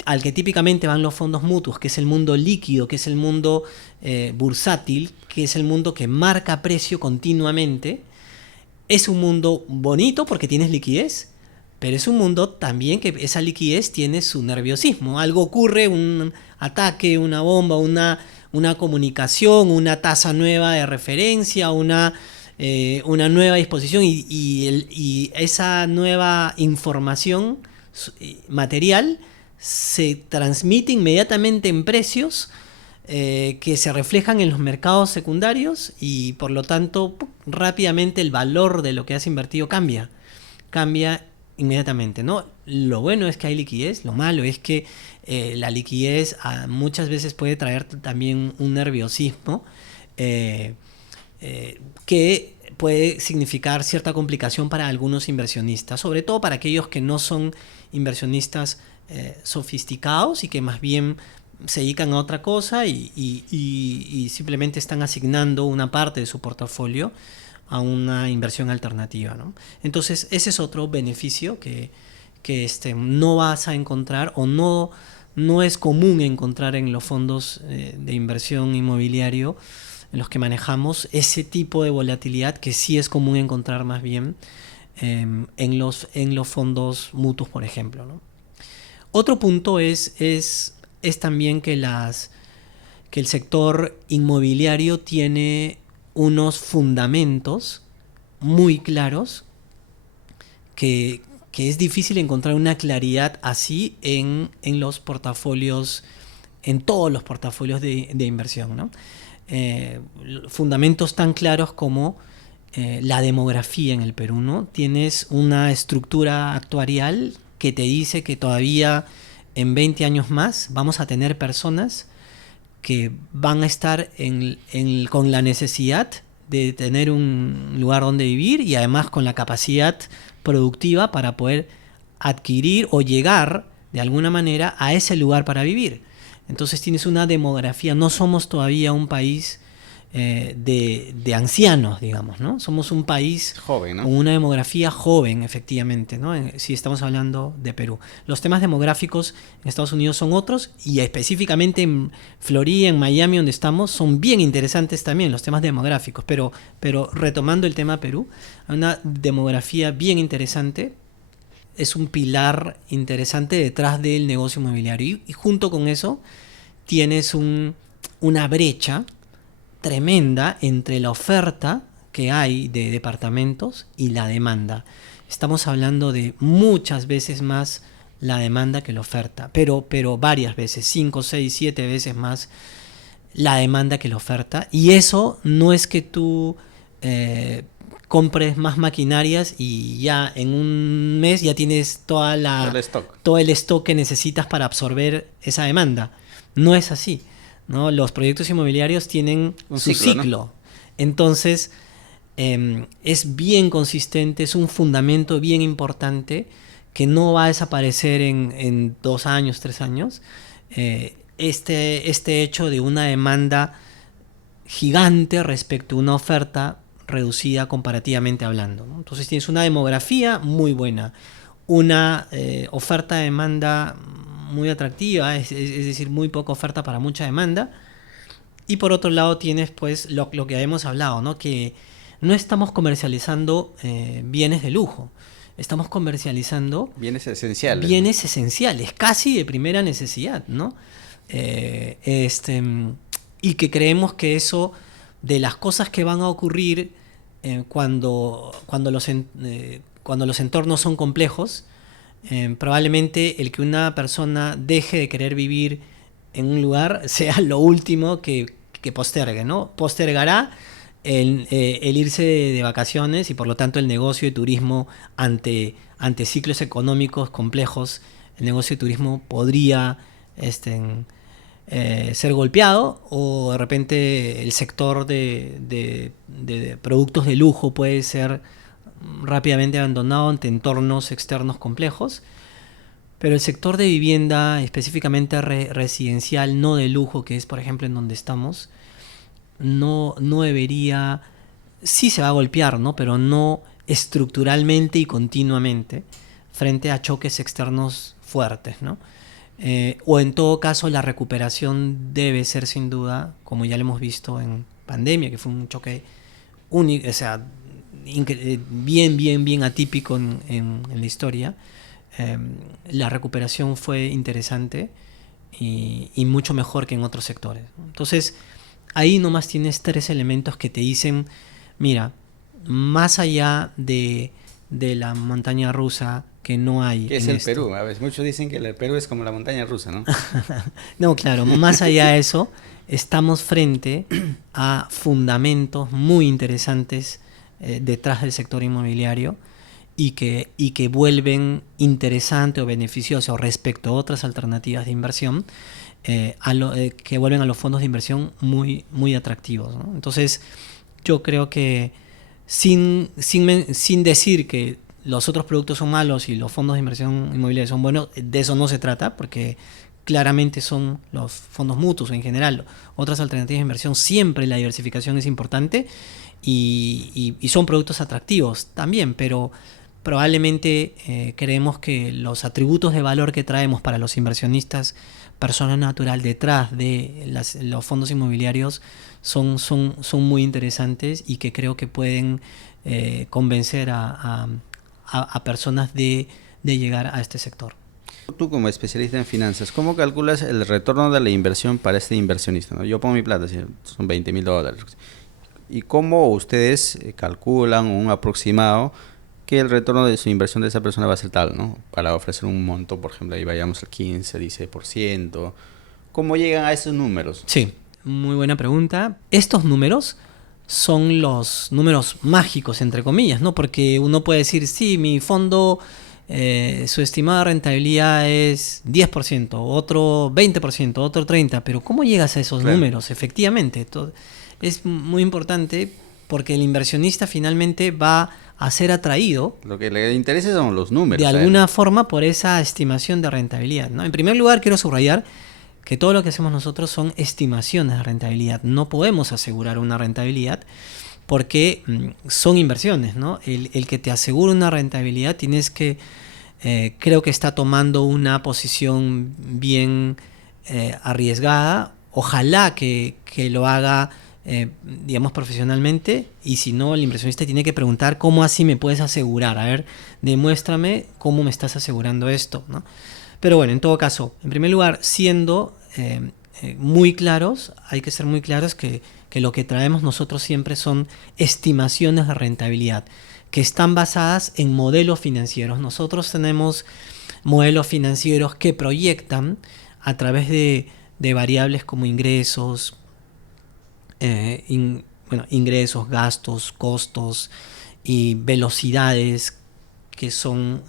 al que típicamente van los fondos mutuos, que es el mundo líquido, que es el mundo bursátil, que es el mundo que marca precio continuamente, es un mundo bonito porque tienes liquidez, pero es un mundo también que esa liquidez tiene su nerviosismo. Algo ocurre, un ataque, una bomba, una comunicación, una tasa nueva de referencia, una nueva disposición y esa nueva información material se transmite inmediatamente en precios que se reflejan en los mercados secundarios y por lo tanto rápidamente el valor de lo que has invertido cambia inmediatamente, ¿no? Lo bueno es que hay liquidez, lo malo es que la liquidez muchas veces puede traer también un nerviosismo eh, que puede significar cierta complicación para algunos inversionistas, sobre todo para aquellos que no son inversionistas sofisticados y que más bien se dedican a otra cosa y simplemente están asignando una parte de su portafolio a una inversión alternativa, ¿no? Entonces ese es otro beneficio que no vas a encontrar o no es común encontrar en los fondos de inversión inmobiliario en los que manejamos ese tipo de volatilidad que sí es común encontrar más bien en los fondos mutuos, por ejemplo, ¿no? Otro punto es también que el sector inmobiliario tiene unos fundamentos muy claros que es difícil encontrar una claridad así en los portafolios, en todos los portafolios de inversión, ¿no? Fundamentos tan claros como la demografía en el Perú, ¿no? Tienes una estructura actuarial que te dice que todavía en 20 años más vamos a tener personas que van a estar con la necesidad de tener un lugar donde vivir y además con la capacidad productiva para poder adquirir o llegar de alguna manera a ese lugar para vivir. Entonces tienes una demografía, no somos todavía un país de ancianos, digamos, ¿no? Somos un país joven, ¿no? con una demografía joven, efectivamente, ¿no? Si estamos hablando de Perú. Los temas demográficos en Estados Unidos son otros y específicamente en Florida, en Miami, donde estamos, son bien interesantes también los temas demográficos. Pero retomando el tema Perú, hay una demografía bien interesante, es un pilar interesante detrás del negocio inmobiliario y junto con eso tienes una brecha tremenda entre la oferta que hay de departamentos y la demanda. Estamos hablando de muchas veces más la demanda que la oferta, pero varias veces, 5, 6, 7 veces más la demanda que la oferta. Y eso no es que tú compres más maquinarias y ya en un mes ya tienes todo el stock que necesitas para absorber esa demanda. No es así, ¿no? Los proyectos inmobiliarios tienen su ciclo, ¿no? Entonces es bien consistente, es un fundamento bien importante que no va a desaparecer en 2 años, 3 años. Este hecho de una demanda gigante respecto a una oferta reducida comparativamente hablando, ¿no? Entonces tienes una demografía muy buena, una oferta-demanda muy atractiva, es decir, muy poca oferta para mucha demanda. Y por otro lado tienes pues lo que hemos hablado, ¿no? Que no estamos comercializando bienes de lujo, estamos comercializando bienes esenciales. Bienes esenciales, casi de primera necesidad, ¿no? Y que creemos que eso, de las cosas que van a ocurrir cuando los entornos son complejos, probablemente el que una persona deje de querer vivir en un lugar sea lo último que postergue, ¿no? Postergará el irse de vacaciones y por lo tanto el negocio de turismo ante ciclos económicos complejos, el negocio de turismo podría ser golpeado, o de repente el sector de productos de lujo puede ser rápidamente abandonado ante entornos externos complejos. Pero el sector de vivienda, específicamente residencial, no de lujo, que es por ejemplo en donde estamos, no debería, sí se va a golpear, ¿no? Pero no estructuralmente y continuamente frente a choques externos fuertes, ¿no? O en todo caso la recuperación debe ser sin duda, como ya lo hemos visto en pandemia, que fue un choque único, o sea, bien atípico en la historia. La recuperación fue interesante y mucho mejor que en otros sectores. Entonces, ahí nomás tienes 3 elementos que te dicen, mira, más allá de la montaña rusa que no hay. ¿Qué es el Perú? A veces muchos dicen que el Perú es como la montaña rusa, ¿no? No, claro, más allá de eso, estamos frente a fundamentos muy interesantes detrás del sector inmobiliario y que vuelven interesante o beneficioso respecto a otras alternativas de inversión, que vuelven a los fondos de inversión muy, muy atractivos, ¿no? Entonces, yo creo que sin decir que los otros productos son malos y los fondos de inversión inmobiliaria son buenos, de eso no se trata, porque claramente son los fondos mutuos en general. Otras alternativas de inversión, siempre la diversificación es importante y son productos atractivos también, pero probablemente creemos que los atributos de valor que traemos para los inversionistas, persona natural detrás de los fondos inmobiliarios, son muy interesantes y que creo que pueden convencer a personas de llegar a este sector. Tú como especialista en finanzas, ¿cómo calculas el retorno de la inversión para este inversionista, ¿no? Yo pongo mi plata, son $20,000. ¿Y cómo ustedes calculan un aproximado que el retorno de su inversión de esa persona va a ser tal, ¿no? Para ofrecer un monto, por ejemplo, ahí vayamos al 15, 16%. ¿Cómo llegan a esos números? Sí, muy buena pregunta. Estos números son los números mágicos, entre comillas, ¿no? Porque uno puede decir, sí, mi fondo, su estimada rentabilidad es 10%, otro 20%, otro 30%, pero ¿cómo llegas a esos números? Efectivamente, es muy importante porque el inversionista finalmente va a ser atraído. Lo que le interesa son los números. De alguna forma por esa estimación de rentabilidad, ¿no? En primer lugar, quiero subrayar que todo lo que hacemos nosotros son estimaciones de rentabilidad. No podemos asegurar una rentabilidad porque son inversiones, ¿no? El que te asegure una rentabilidad tienes que, creo que está tomando una posición bien arriesgada. Ojalá que lo haga, digamos, profesionalmente, y si no, el inversionista tiene que preguntar cómo así me puedes asegurar. A ver, demuéstrame cómo me estás asegurando esto, ¿no? Pero bueno, en todo caso, en primer lugar, siendo muy claros, hay que ser muy claros que lo que traemos nosotros siempre son estimaciones de rentabilidad que están basadas en modelos financieros. Nosotros tenemos modelos financieros que proyectan a través de variables como ingresos, ingresos, gastos, costos y velocidades, que son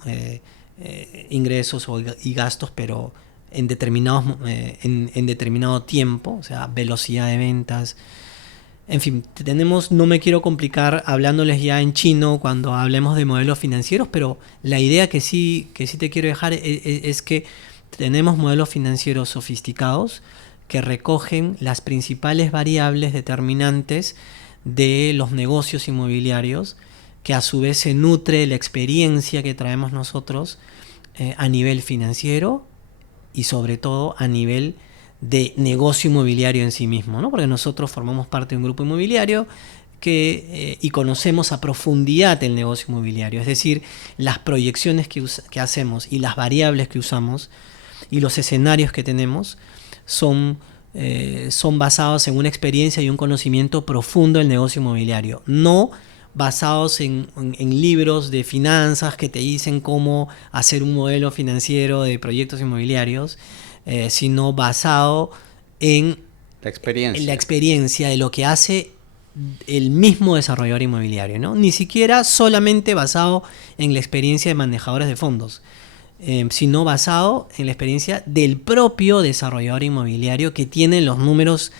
ingresos y gastos, pero en determinado tiempo, o sea, velocidad de ventas. En fin, no me quiero complicar hablándoles ya en chino cuando hablemos de modelos financieros, pero la idea que sí te quiero dejar es que tenemos modelos financieros sofisticados que recogen las principales variables determinantes de los negocios inmobiliarios, que a su vez se nutre la experiencia que traemos nosotros a nivel financiero y sobre todo a nivel de negocio inmobiliario en sí mismo, ¿no? Porque nosotros formamos parte de un grupo inmobiliario y conocemos a profundidad el negocio inmobiliario, es decir, las proyecciones que hacemos y las variables que usamos y los escenarios que tenemos son basados en una experiencia y un conocimiento profundo del negocio inmobiliario, no basados en libros de finanzas que te dicen cómo hacer un modelo financiero de proyectos inmobiliarios, sino basado en la experiencia de lo que hace el mismo desarrollador inmobiliario, ¿no? Ni siquiera solamente basado en la experiencia de manejadores de fondos, sino basado en la experiencia del propio desarrollador inmobiliario, que tiene los números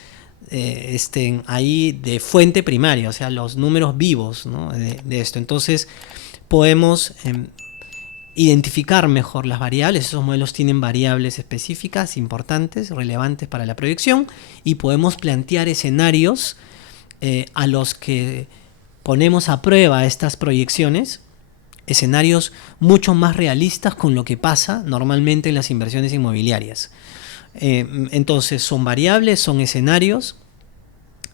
ahí de fuente primaria, o sea, los números vivos, ¿no? de esto. Entonces podemos identificar mejor las variables. Esos modelos tienen variables específicas, importantes, relevantes para la proyección, y podemos plantear escenarios a los que ponemos a prueba estas proyecciones, escenarios mucho más realistas con lo que pasa normalmente en las inversiones inmobiliarias. Entonces son variables, son escenarios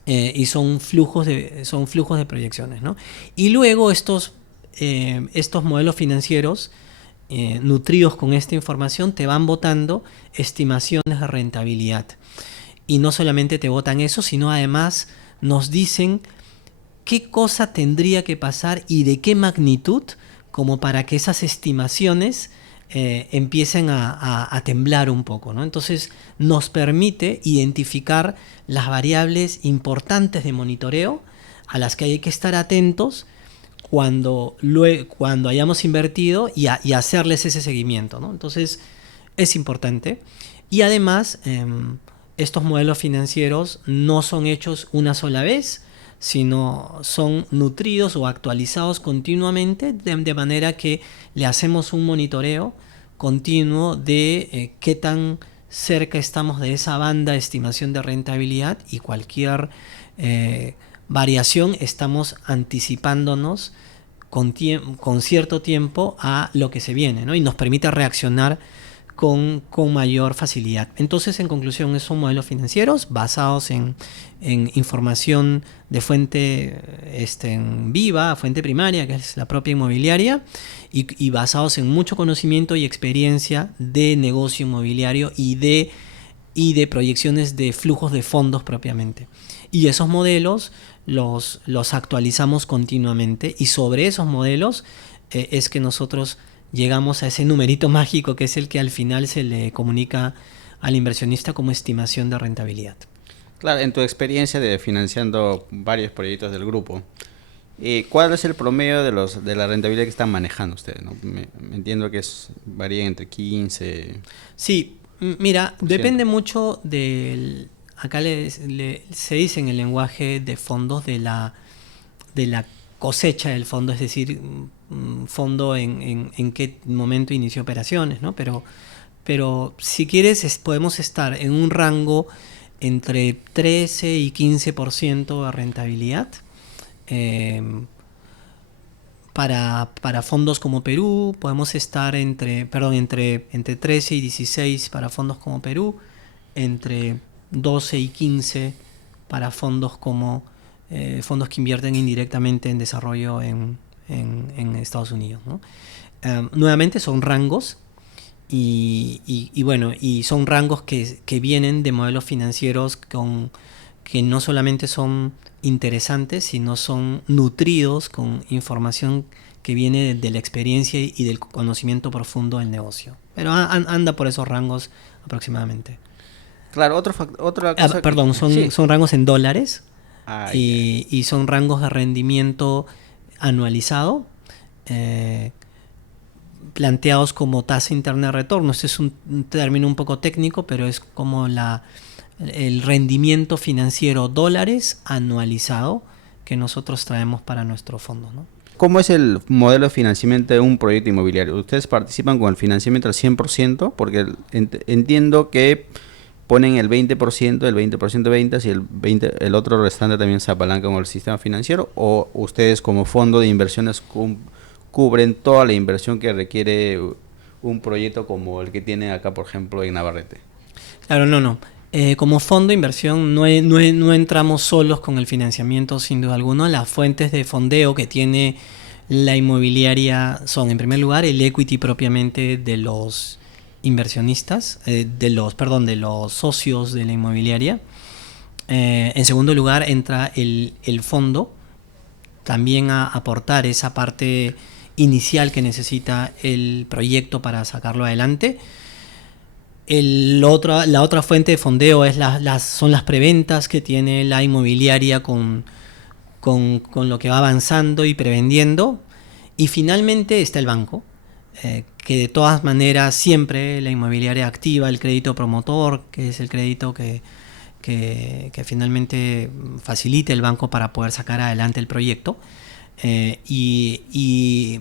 y son flujos de proyecciones, ¿no? Y luego estos modelos financieros nutridos con esta información te van botando estimaciones de rentabilidad. Y no solamente te botan eso, sino además nos dicen qué cosa tendría que pasar y de qué magnitud como para que esas estimaciones empiecen a temblar un poco, ¿no? Entonces nos permite identificar las variables importantes de monitoreo a las que hay que estar atentos cuando hayamos invertido y hacerles ese seguimiento, ¿no? Entonces es importante. Y además estos modelos financieros no son hechos una sola vez, sino son nutridos o actualizados continuamente, de manera que le hacemos un monitoreo continuo de qué tan cerca estamos de esa banda de estimación de rentabilidad, y cualquier variación estamos anticipándonos con cierto tiempo a lo que se viene, ¿no? Y nos permite reaccionar con mayor facilidad. Entonces, en conclusión, son modelos financieros basados en información de fuente viva, fuente primaria, que es la propia inmobiliaria, y basados en mucho conocimiento y experiencia de negocio inmobiliario y de proyecciones de flujos de fondos propiamente. Y esos modelos los actualizamos continuamente, y sobre esos modelos es que nosotros llegamos a ese numerito mágico que es el que al final se le comunica al inversionista como estimación de rentabilidad. Claro, en tu experiencia de financiando varios proyectos del grupo, ¿cuál es el promedio de la rentabilidad que están manejando ustedes, ¿no? Me entiendo que varía entre 15... Sí, mira, depende mucho del... Acá se dice en el lenguaje de fondos de la cosecha del fondo, es decir, fondo en qué momento inició operaciones, ¿no? Pero si quieres podemos estar en un rango entre 13 y 15% de rentabilidad para fondos como Perú. Podemos estar entre 13 y 16 para fondos como Perú, entre 12 y 15 para fondos como fondos que invierten indirectamente en desarrollo en Estados Unidos, ¿no? Nuevamente son rangos y bueno, y son rangos que vienen de modelos financieros que no solamente son interesantes, sino son nutridos con información que viene de la experiencia y del conocimiento profundo del negocio. Pero anda por esos rangos aproximadamente. Claro, otra cosa... Perdón, sí. son rangos en dólares. Yeah. Y son rangos de rendimiento anualizado, planteados como tasa interna de retorno. Este es un término un poco técnico, pero es como el rendimiento financiero dólares anualizado que nosotros traemos para nuestro fondo, ¿no? ¿Cómo es el modelo de financiamiento de un proyecto inmobiliario? ¿Ustedes participan con el financiamiento al 100%? Porque entiendo que ponen el 20% de ventas, y el otro restante también se apalanca con el sistema financiero, o ustedes como fondo de inversiones cubren toda la inversión que requiere un proyecto como el que tienen acá, por ejemplo, en Navarrete. Claro, no. Como fondo de inversión no entramos solos con el financiamiento, sin duda alguna. Las fuentes de fondeo que tiene la inmobiliaria son, en primer lugar, el equity propiamente de los inversionistas, de los socios de la inmobiliaria. En segundo lugar entra el fondo también a aportar esa parte inicial que necesita el proyecto para sacarlo adelante. La otra fuente de fondeo son las preventas que tiene la inmobiliaria con lo que va avanzando y prevendiendo. Y finalmente está el banco, que de todas maneras siempre la inmobiliaria activa el crédito promotor, que es el crédito que finalmente facilita el banco para poder sacar adelante el proyecto. Y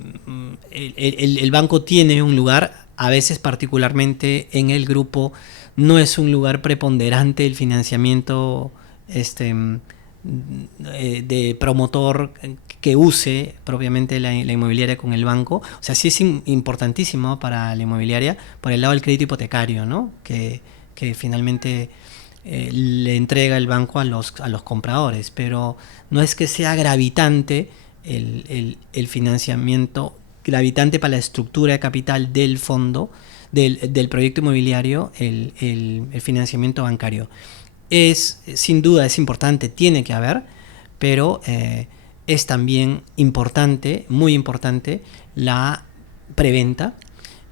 el banco tiene un lugar, a veces particularmente en el grupo, no es un lugar preponderante el financiamiento de promotor que use propiamente la inmobiliaria con el banco. O sea, sí es importantísimo para la inmobiliaria por el lado del crédito hipotecario, ¿no? Que finalmente le entrega el banco a los compradores, pero no es que sea gravitante el financiamiento, gravitante para la estructura de capital del fondo, del proyecto inmobiliario, el financiamiento bancario. Sin duda es importante, tiene que haber, pero es también importante, muy importante, la preventa,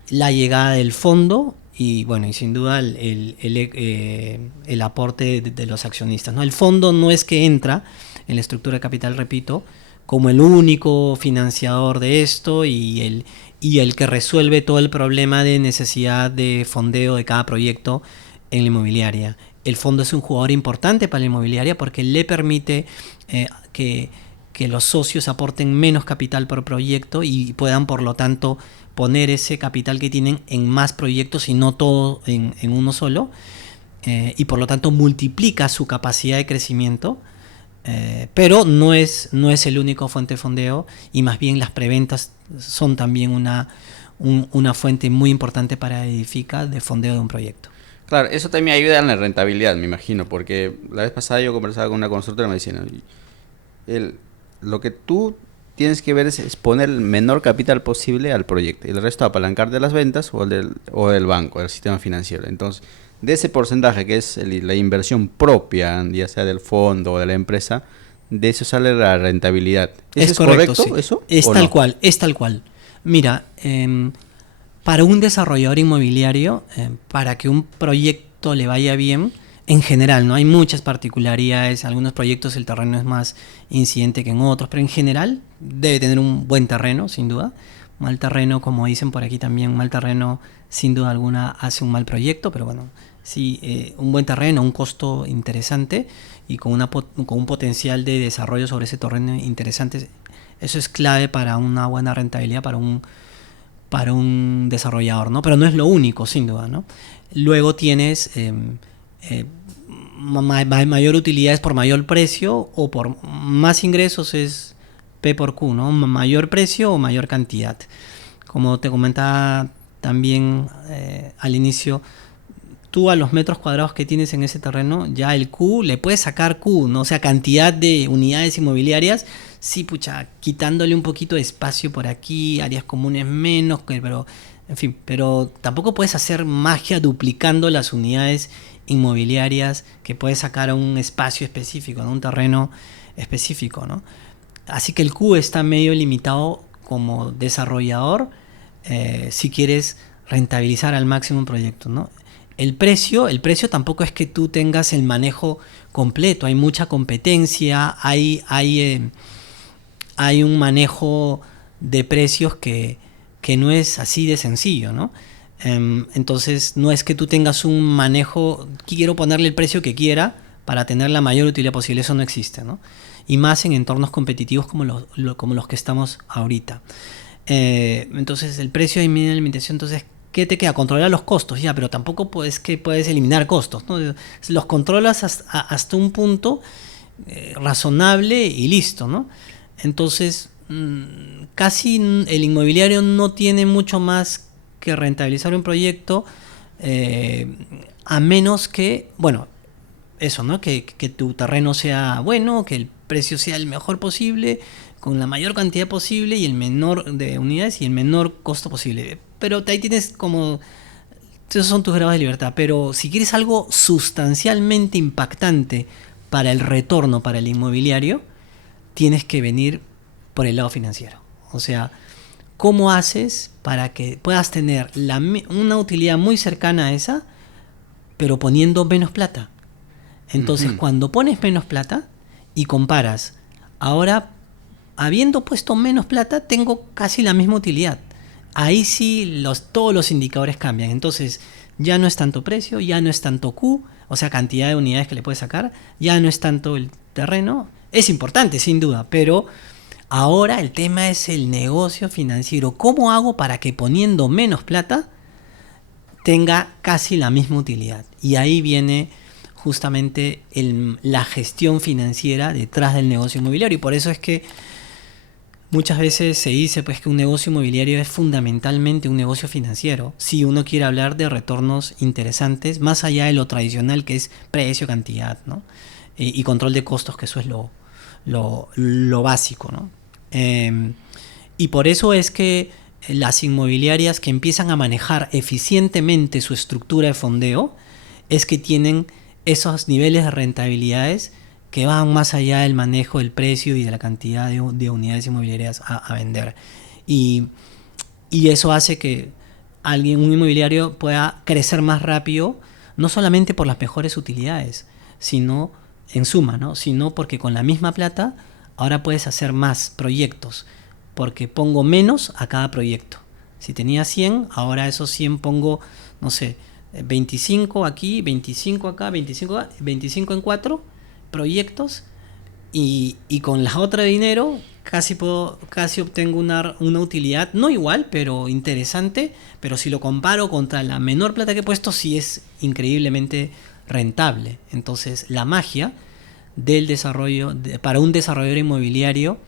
la llegada del fondo y bueno, y sin duda el aporte de los accionistas, ¿no? El fondo no es que entra en la estructura de capital, repito, como el único financiador de esto y el que resuelve todo el problema de necesidad de fondeo de cada proyecto en la inmobiliaria. El fondo es un jugador importante para la inmobiliaria porque le permite que los socios aporten menos capital por proyecto y puedan, por lo tanto, poner ese capital que tienen en más proyectos y no todo en uno solo. Y por lo tanto multiplica su capacidad de crecimiento. Pero no es el único fuente de fondeo, y más bien las preventas son también una fuente muy importante para Edifica de fondeo de un proyecto. Claro, eso también ayuda en la rentabilidad, me imagino, porque la vez pasada yo conversaba con una constructora y me decían, el, lo que tú tienes que ver es poner el menor capital posible al proyecto y el resto apalancar de las ventas o del banco, del sistema financiero. Entonces, de ese porcentaje que es la inversión propia, ya sea del fondo o de la empresa, de eso sale la rentabilidad. ¿Eso es correcto, correcto, sí. eso? Es ¿O tal no? cual, es tal cual. Mira, para un desarrollador inmobiliario, para que un proyecto le vaya bien, en general, ¿no? Hay muchas particularidades, algunos proyectos el terreno es más incidente que en otros, pero en general debe tener un buen terreno, sin duda. Mal terreno, como dicen por aquí también, mal terreno sin duda alguna hace un mal proyecto, pero bueno, sí, un buen terreno, un costo interesante y con un potencial de desarrollo sobre ese terreno interesante, eso es clave para una buena rentabilidad para un desarrollador, ¿no? Pero no es lo único, sin duda, ¿no? Luego tienes mayor utilidades por mayor precio o por más ingresos, es P por Q, ¿no? Mayor precio o mayor cantidad. Como te comentaba también al inicio, tú a los metros cuadrados que tienes en ese terreno, ya el Q, le puedes sacar Q, ¿no? O sea, cantidad de unidades inmobiliarias, sí, pucha, quitándole un poquito de espacio por aquí, áreas comunes menos, pero, en fin, pero tampoco puedes hacer magia duplicando las unidades inmobiliarias que puedes sacar a un espacio específico, a un terreno específico, ¿no? Así que el Q está medio limitado como desarrollador si quieres rentabilizar al máximo un proyecto, ¿no? El precio tampoco es que tú tengas el manejo completo, hay mucha competencia, hay un manejo de precios que no es así de sencillo, ¿no? Entonces no es que tú tengas un manejo, quiero ponerle el precio que quiera para tener la mayor utilidad posible, eso no existe, ¿no? Y más en entornos competitivos como los que estamos ahorita. Entonces el precio de mi alimentación, entonces, ¿qué te queda? Controlar los costos, ya, pero tampoco puedes eliminar costos, ¿no? Los controlas hasta un punto razonable y listo, ¿no? Entonces, casi el inmobiliario no tiene mucho más que rentabilizar un proyecto, a menos que, bueno, eso, ¿no? Que tu terreno sea bueno, que el precio sea el mejor posible, con la mayor cantidad posible y el menor de unidades y el menor costo posible. Pero ahí tienes como, esos son tus grados de libertad. Pero si quieres algo sustancialmente impactante para el retorno, para el inmobiliario, tienes que venir por el lado financiero. O sea, ¿cómo haces para que puedas tener una utilidad muy cercana a esa, pero poniendo menos plata? Entonces, cuando pones menos plata y comparas, ahora, habiendo puesto menos plata, tengo casi la misma utilidad. Ahí sí todos los indicadores cambian. Entonces, ya no es tanto precio, ya no es tanto Q, o sea, cantidad de unidades que le puedes sacar, ya no es tanto el terreno. Es importante, sin duda, pero ahora el tema es el negocio financiero. ¿Cómo hago para que poniendo menos plata tenga casi la misma utilidad? Y ahí viene justamente la gestión financiera detrás del negocio inmobiliario. Y por eso es que muchas veces se dice pues que un negocio inmobiliario es fundamentalmente un negocio financiero, si uno quiere hablar de retornos interesantes, más allá de lo tradicional que es precio, cantidad, ¿no? Y control de costos, que eso es lo básico, ¿no? Y por eso es que las inmobiliarias que empiezan a manejar eficientemente su estructura de fondeo es que tienen esos niveles de rentabilidades que van más allá del manejo del precio y de la cantidad de unidades inmobiliarias a vender. Y eso hace que un inmobiliario pueda crecer más rápido, no solamente por las mejores utilidades, sino en suma, ¿no? Sino porque con la misma plata ahora puedes hacer más proyectos porque pongo menos a cada proyecto. Si tenía 100, ahora esos 100 pongo, no sé, 25 aquí, 25 acá, 25 acá, 25 en 4 proyectos, y con la otra dinero casi obtengo una utilidad, no igual, pero interesante. Pero si lo comparo contra la menor plata que he puesto, sí es increíblemente rentable. Entonces la magia del desarrollo para un desarrollador inmobiliario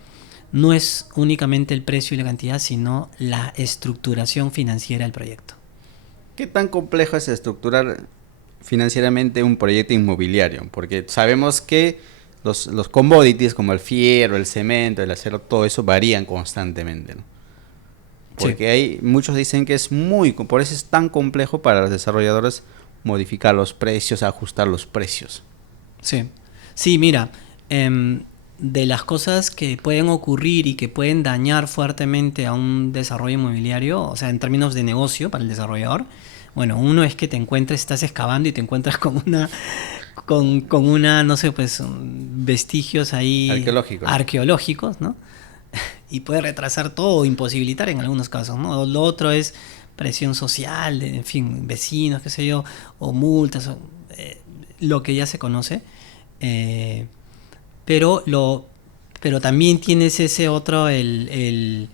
no es únicamente el precio y la cantidad, sino la estructuración financiera del proyecto. ¿Qué tan complejo es estructurar financieramente un proyecto inmobiliario? Porque sabemos que los commodities como el fierro, el cemento, el acero, todo eso varían constantemente, ¿no? Sí. Porque hay muchos dicen que por eso es tan complejo para los desarrolladores modificar los precios, ajustar los precios. Sí, sí, mira, de las cosas que pueden ocurrir y que pueden dañar fuertemente a un desarrollo inmobiliario, o sea, en términos de negocio para el desarrollador, bueno, uno es que te encuentres, estás excavando y te encuentras con una, no sé, pues vestigios ahí Arqueológico, ¿no? arqueológicos, ¿no? Y puede retrasar todo o imposibilitar en algunos casos, ¿no? Lo otro es presión social, en fin, vecinos, qué sé yo, o multas, lo que ya se conoce. eh, pero lo pero también tienes ese otro, el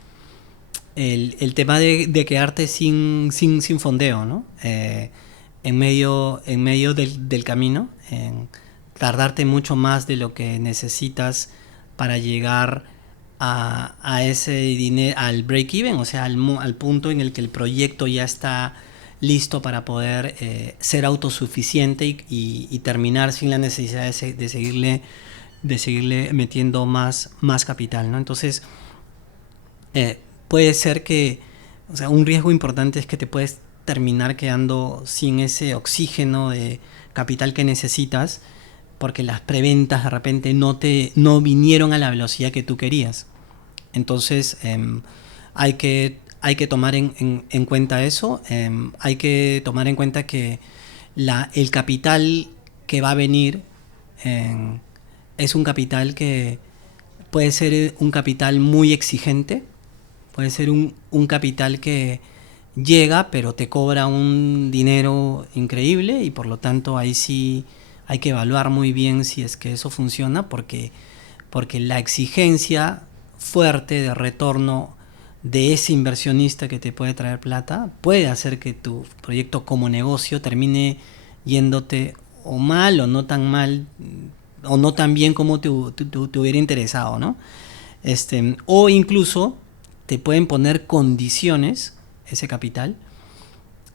tema de quedarte sin fondeo, ¿no? En medio del camino, en tardarte mucho más de lo que necesitas para llegar a ese dinero, al break-even, o sea, al punto en el que el proyecto ya está listo para poder ser autosuficiente y terminar sin la necesidad de seguirle metiendo más capital, ¿no? Entonces, puede ser que, o sea, un riesgo importante es que te puedes terminar quedando sin ese oxígeno de capital que necesitas porque las preventas de repente no vinieron a la velocidad que tú querías. Entonces, hay que tomar en cuenta eso. Hay que tomar en cuenta que el capital que va a venir em, es un capital que puede ser un capital muy exigente, puede ser un capital que llega pero te cobra un dinero increíble, y por lo tanto ahí sí hay que evaluar muy bien si es que eso funciona, porque la exigencia fuerte de retorno de ese inversionista que te puede traer plata puede hacer que tu proyecto como negocio termine yéndote o mal o no tan mal o no tan bien como te hubiera interesado, ¿no? O incluso te pueden poner condiciones, ese capital,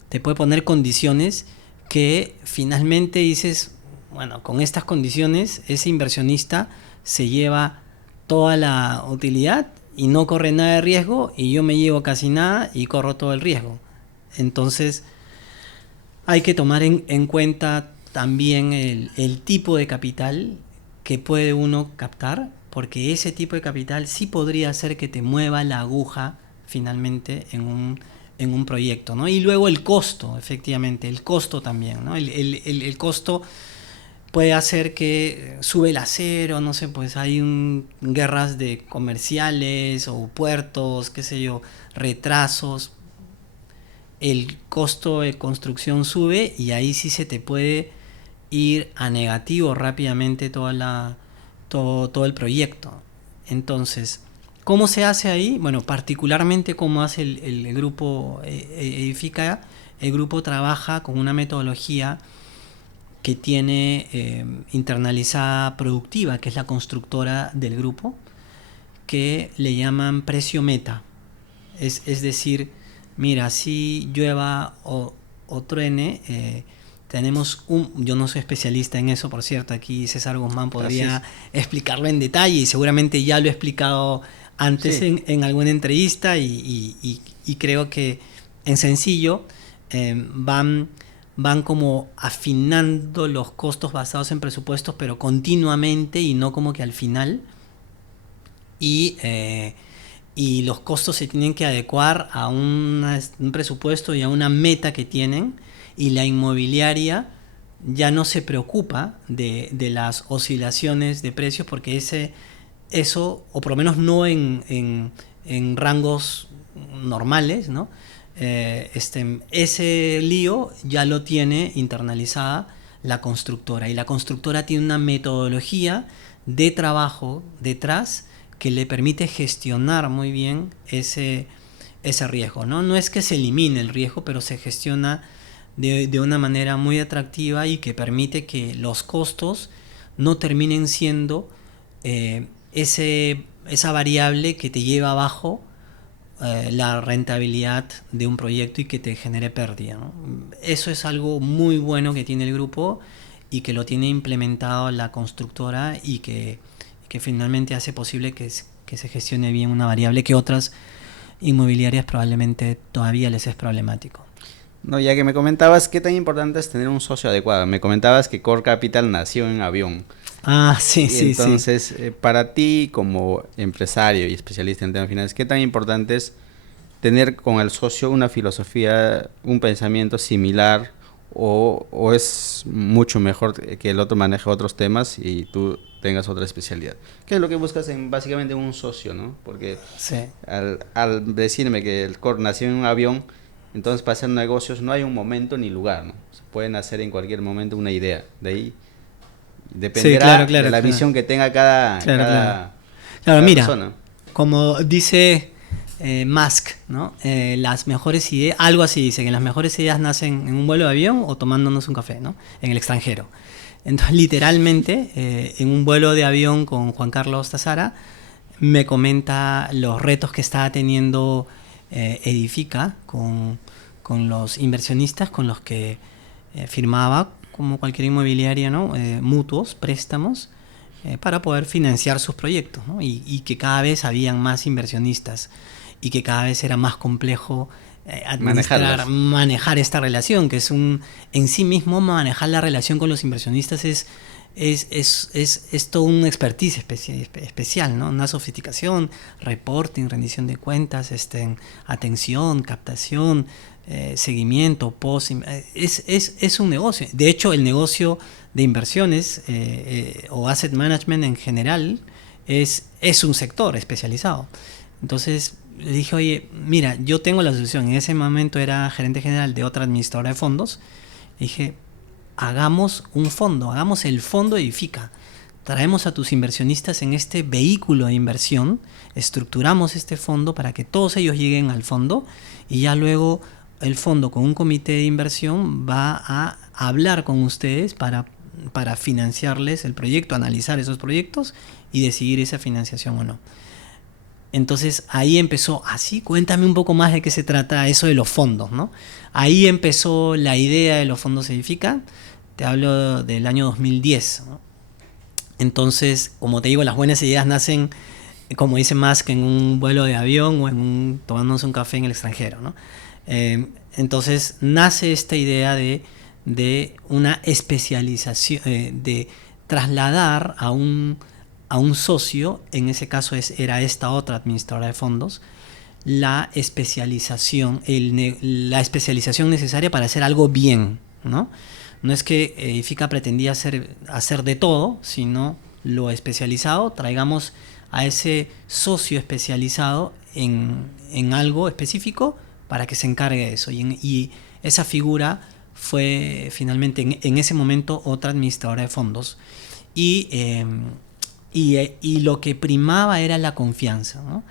te puede poner condiciones que finalmente dices, bueno, con estas condiciones ese inversionista se lleva toda la utilidad y no corre nada de riesgo, y yo me llevo casi nada y corro todo el riesgo. Entonces hay que tomar en cuenta también el tipo de capital que puede uno captar, porque ese tipo de capital sí podría hacer que te mueva la aguja finalmente en un proyecto, ¿no? Y luego el costo, efectivamente, el costo también, ¿no? El costo puede hacer que sube el acero, no sé, pues hay guerras de comerciales o puertos, qué sé yo, retrasos, el costo de construcción sube y ahí sí se te puede ir a negativo rápidamente todo el proyecto. Entonces, ¿cómo se hace ahí? Bueno, particularmente cómo hace el grupo Edifica. El grupo trabaja con una metodología que tiene internalizada Productiva, que es la constructora del grupo, que le llaman precio meta. Es decir, mira, si llueva o truene, tenemos yo no soy especialista en eso, por cierto, aquí César Guzmán podría explicarlo en detalle y seguramente ya lo he explicado antes Sí. en alguna entrevista, y creo que en sencillo van como afinando los costos basados en presupuestos, pero continuamente y no como que al final. Y los costos se tienen que adecuar a un presupuesto y a una meta que tienen, y la inmobiliaria ya no se preocupa de las oscilaciones de precios porque eso, o por lo menos no en rangos normales, ¿no? Ese lío ya lo tiene internalizada la constructora, y la constructora tiene una metodología de trabajo detrás que le permite gestionar muy bien ese riesgo, ¿no? No es que se elimine el riesgo, pero se gestiona de una manera muy atractiva y que permite que los costos no terminen siendo esa variable que te lleva abajo la rentabilidad de un proyecto y que te genere pérdida, ¿no? Eso es algo muy bueno que tiene el grupo y que lo tiene implementado la constructora, y que finalmente hace posible que se gestione bien una variable que otras inmobiliarias probablemente todavía les es problemático. No, ya que me comentabas qué tan importante es tener un socio adecuado. Me comentabas que Core Capital nació en Avión. Ah, sí, Y sí, sí. entonces, para ti como empresario y especialista en temas finales, ¿qué tan importante es tener con el socio una filosofía, un pensamiento similar, o es mucho mejor que el otro maneje otros temas y tú tengas otra especialidad? ¿Qué es lo que buscas básicamente en un socio, ¿no? Porque Sí. al decirme que el core nació en un avión, entonces para hacer negocios no hay un momento ni lugar, ¿no? Se pueden hacer en cualquier momento una idea. De ahí Sí, claro, dependerá de claro, la claro. visión que tenga Claro, claro. Claro, cada mira, persona. como dice Musk, ¿no? Las mejores ideas, algo así dice, que las mejores ideas nacen en un vuelo de avión o tomándonos un café, ¿no? En el extranjero. Entonces, literalmente, en un vuelo de avión con Juan Carlos Tazara, me comenta los retos que estaba teniendo Edifica con los inversionistas con los que firmaba, como cualquier inmobiliaria, ¿no? Mutuos, préstamos, para poder financiar sus proyectos, ¿no? Y que cada vez habían más inversionistas y que cada vez era más complejo Manejarlas. manejar esta relación, que es en sí mismo manejar la relación con los inversionistas es todo un expertise especial, ¿no? Una sofisticación, reporting, rendición de cuentas, atención, captación, seguimiento, post, es un negocio. De hecho, el negocio de inversiones o asset management en general es un sector especializado. Entonces le dije, oye, mira, yo tengo la solución. En ese momento era gerente general de otra administradora de fondos. Le dije, hagamos un fondo, hagamos el fondo Edifica. Traemos a tus inversionistas en este vehículo de inversión, estructuramos este fondo para que todos ellos lleguen al fondo, y ya luego el fondo con un comité de inversión va a hablar con ustedes para financiarles el proyecto, analizar esos proyectos y decidir esa financiación o no. Entonces ahí empezó, así, cuéntame un poco más de qué se trata eso de los fondos, ¿no? Ahí empezó la idea de los fondos Edifica, te hablo del año 2010, ¿no? Entonces, como te digo, las buenas ideas nacen, como dice Musk, en un vuelo de avión o tomándose un café en el extranjero, ¿no? Entonces nace esta idea de una especialización, de trasladar a un socio, en ese caso era esta otra administradora de fondos, la especialización necesaria para hacer algo bien, ¿no? No es que Edifica pretendía hacer de todo, sino lo especializado. Traigamos a ese socio especializado en algo específico para que se encargue de eso. Y esa figura fue finalmente en ese momento otra administradora de fondos. Y lo que primaba era la confianza, ¿no?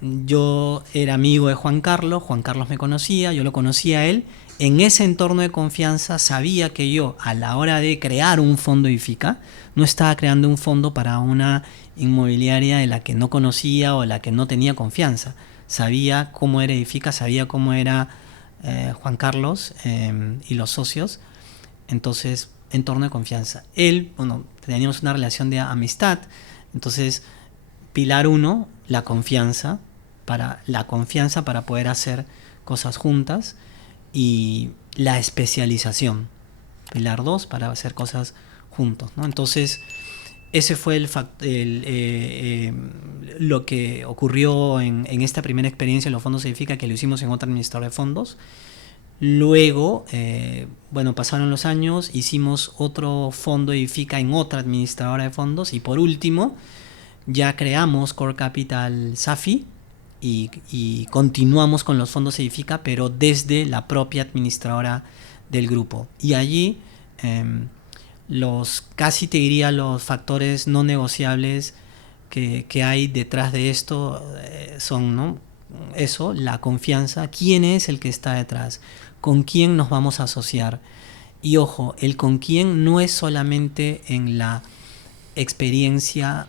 Yo era amigo de Juan Carlos me conocía, yo lo conocía a él. En ese entorno de confianza sabía que yo, a la hora de crear un fondo Edifica, no estaba creando un fondo para una inmobiliaria de la que no conocía o la que no tenía confianza. Sabía cómo era Edifica, sabía cómo era Juan Carlos y los socios. Entonces, entorno de confianza. Él, bueno, teníamos una relación de amistad. Entonces, pilar 1, la confianza para poder hacer cosas juntas, y la especialización, pilar 2, para hacer cosas juntos, ¿no? Entonces ese fue lo que ocurrió en esta primera experiencia en los fondos Edifica, que lo hicimos en otra administradora de fondos. Luego, bueno, pasaron los años, hicimos otro fondo Edifica en otra administradora de fondos, y por último, ya creamos Core Capital SAFI y continuamos con los fondos Edifica, pero desde la propia administradora del grupo. Y allí casi te diría los factores no negociables que hay detrás de esto son, ¿no? Eso, la confianza, quién es el que está detrás, con quién nos vamos a asociar. Y ojo, el con quién no es solamente en la experiencia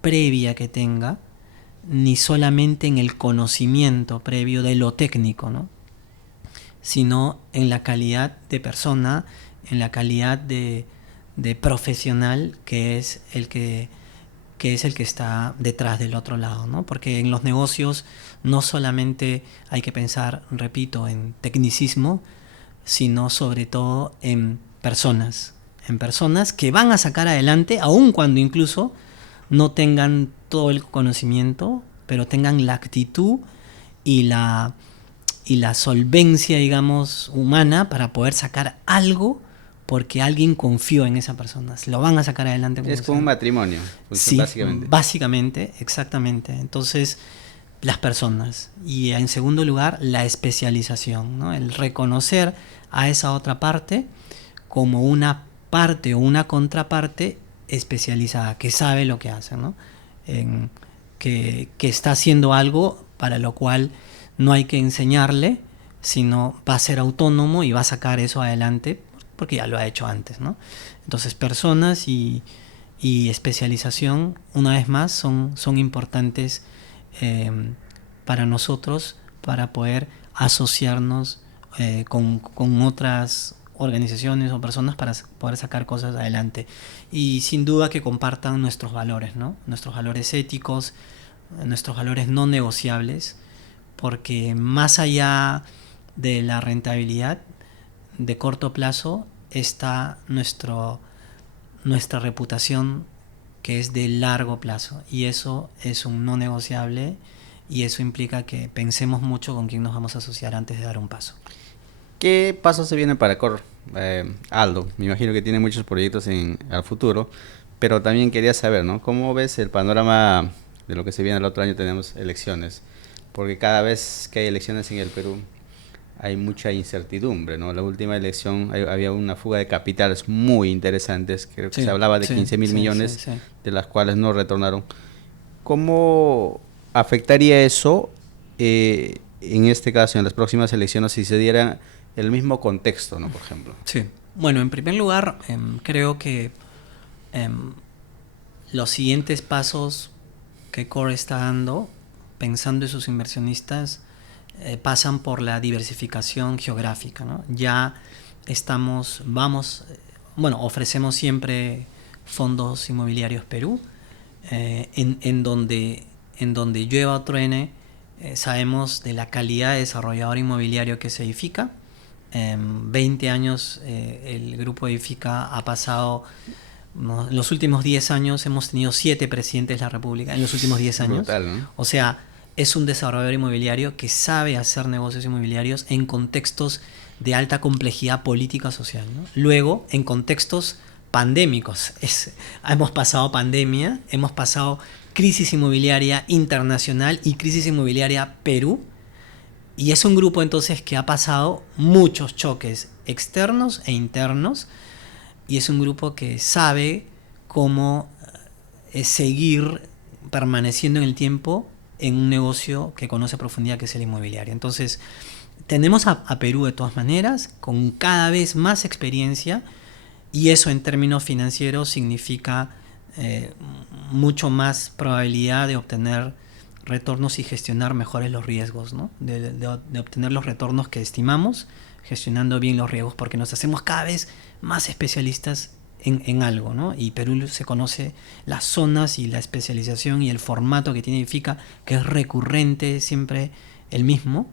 previa que tenga, ni solamente en el conocimiento previo de lo técnico, ¿no? Sino en la calidad de persona, en la calidad de profesional que es el que está detrás del otro lado, ¿no? Porque en los negocios no solamente hay que pensar, repito, en tecnicismo, sino sobre todo en personas que van a sacar adelante, aun cuando incluso no tengan todo el conocimiento, pero tengan la actitud y la solvencia, digamos, humana para poder sacar algo porque alguien confió en esa persona. Lo van a sacar adelante. Es como un matrimonio, sí, básicamente. Básicamente, exactamente. Entonces, las personas. Y en segundo lugar, la especialización, ¿no? El reconocer a esa otra parte como una parte o una contraparte especializada, que sabe lo que hace, ¿no? Que está haciendo algo para lo cual no hay que enseñarle, sino va a ser autónomo y va a sacar eso adelante porque ya lo ha hecho antes, ¿no? Entonces, personas y especialización, una vez más, son importantes para nosotros para poder asociarnos con otras organizaciones o personas para poder sacar cosas adelante. Y sin duda que compartan nuestros valores, ¿no? Nuestros valores éticos, nuestros valores no negociables, porque más allá de la rentabilidad de corto plazo está nuestra reputación, que es de largo plazo, y eso es un no negociable, y eso implica que pensemos mucho con quién nos vamos a asociar antes de dar un paso. ¿Qué pasos se vienen para Core? Aldo, me imagino que tiene muchos proyectos al futuro, pero también quería saber, ¿no? ¿Cómo ves el panorama de lo que se viene el otro año? Tenemos elecciones, porque cada vez que hay elecciones en el Perú hay mucha incertidumbre, ¿no? La última elección había una fuga de capitales muy interesantes, creo que se hablaba de 15.000 millones, de las cuales no retornaron. ¿Cómo afectaría eso en este caso, en las próximas elecciones, si se diera el mismo contexto, ¿no? Por ejemplo. Sí. Bueno, en primer lugar, creo que los siguientes pasos que Core está dando, pensando en sus inversionistas, pasan por la diversificación geográfica, ¿no? Ya ofrecemos siempre fondos inmobiliarios Perú, en donde llueva o truene, sabemos de la calidad de desarrollador inmobiliario que se Edifica. 20 años el grupo Edifica ha pasado, ¿no? En los últimos 10 años hemos tenido 7 presidentes de la República, en los últimos 10 años. Brutal, ¿no? O sea, es un desarrollador inmobiliario que sabe hacer negocios inmobiliarios en contextos de alta complejidad política social, ¿no? Luego, en contextos pandémicos. Hemos pasado pandemia, hemos pasado crisis inmobiliaria internacional y crisis inmobiliaria Perú. Y es un grupo entonces que ha pasado muchos choques externos e internos, y es un grupo que sabe cómo seguir permaneciendo en el tiempo en un negocio que conoce a profundidad, que es el inmobiliario. Entonces, tenemos a Perú de todas maneras, con cada vez más experiencia, y eso en términos financieros significa mucho más probabilidad de obtener retornos y gestionar mejores los riesgos, ¿no? De obtener los retornos que estimamos, gestionando bien los riesgos, porque nos hacemos cada vez más especialistas en algo, ¿no? Y Perú se conoce las zonas y la especialización y el formato que tiene Edifica, que es recurrente, siempre el mismo.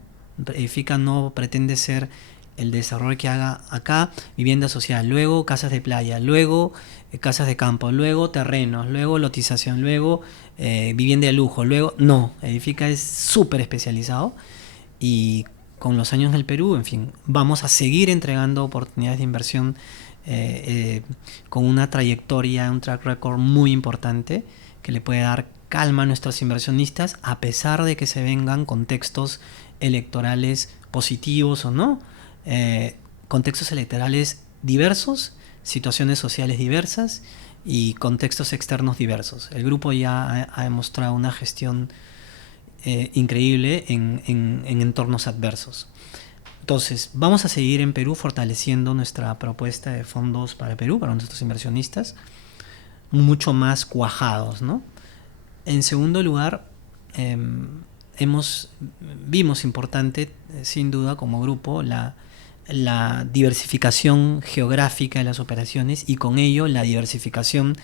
Edifica no pretende ser el desarrollo que haga acá, vivienda social, luego casas de playa, luego casas de campo, luego terrenos, luego lotización, luego vivienda de lujo, luego no. Edifica es súper especializado, y con los años en el Perú, en fin, vamos a seguir entregando oportunidades de inversión con una trayectoria, un track record muy importante, que le puede dar calma a nuestros inversionistas, a pesar de que se vengan contextos electorales positivos o no, contextos electorales diversos, situaciones sociales diversas y contextos externos diversos. El grupo ya ha demostrado una gestión increíble en entornos adversos. Entonces, vamos a seguir en Perú fortaleciendo nuestra propuesta de fondos para Perú, para nuestros inversionistas, mucho más cuajados, ¿no? En segundo lugar, vimos importante, sin duda, como grupo, la diversificación geográfica de las operaciones y con ello la diversificación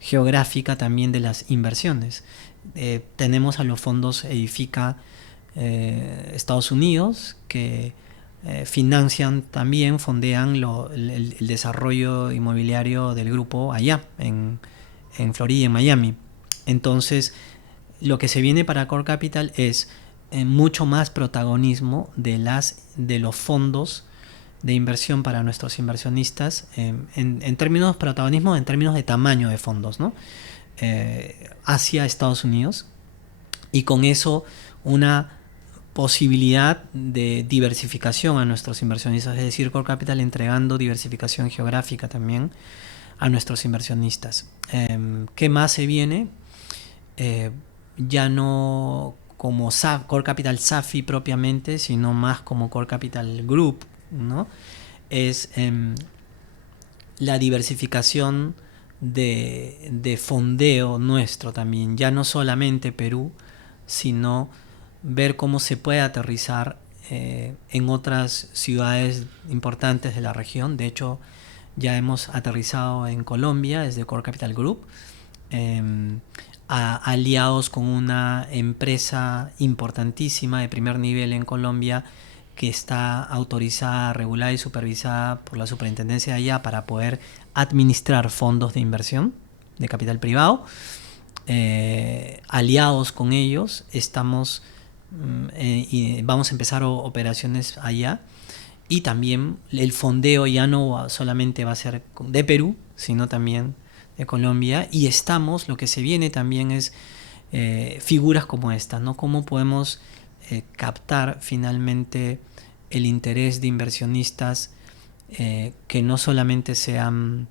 geográfica también de las inversiones. Tenemos a los fondos Edifica Estados Unidos que financian también, fondean el desarrollo inmobiliario del grupo allá, en Florida y en Miami. Entonces, lo que se viene para Core Capital es mucho más protagonismo de los fondos de inversión para nuestros inversionistas, en términos de protagonismo, en términos de tamaño de fondos, ¿no? Hacia Estados Unidos, y con eso una posibilidad de diversificación a nuestros inversionistas, es decir, Core Capital entregando diversificación geográfica también a nuestros inversionistas. ¿Qué más se viene? Ya no como Core Capital SAFI propiamente, sino más como Core Capital Group, ¿no? Es la diversificación de fondeo nuestro también, ya no solamente Perú, sino ver cómo se puede aterrizar en otras ciudades importantes de la región. De hecho, ya hemos aterrizado en Colombia desde Core Capital Group, aliados con una empresa importantísima de primer nivel en Colombia que está autorizada, regulada y supervisada por la superintendencia de allá para poder administrar fondos de inversión de capital privado. Aliados con ellos estamos y vamos a empezar operaciones allá, y también el fondeo ya no solamente va a ser de Perú, sino también de Colombia, y lo que se viene también es figuras como esta, ¿no? Cómo podemos captar finalmente el interés de inversionistas que no solamente sean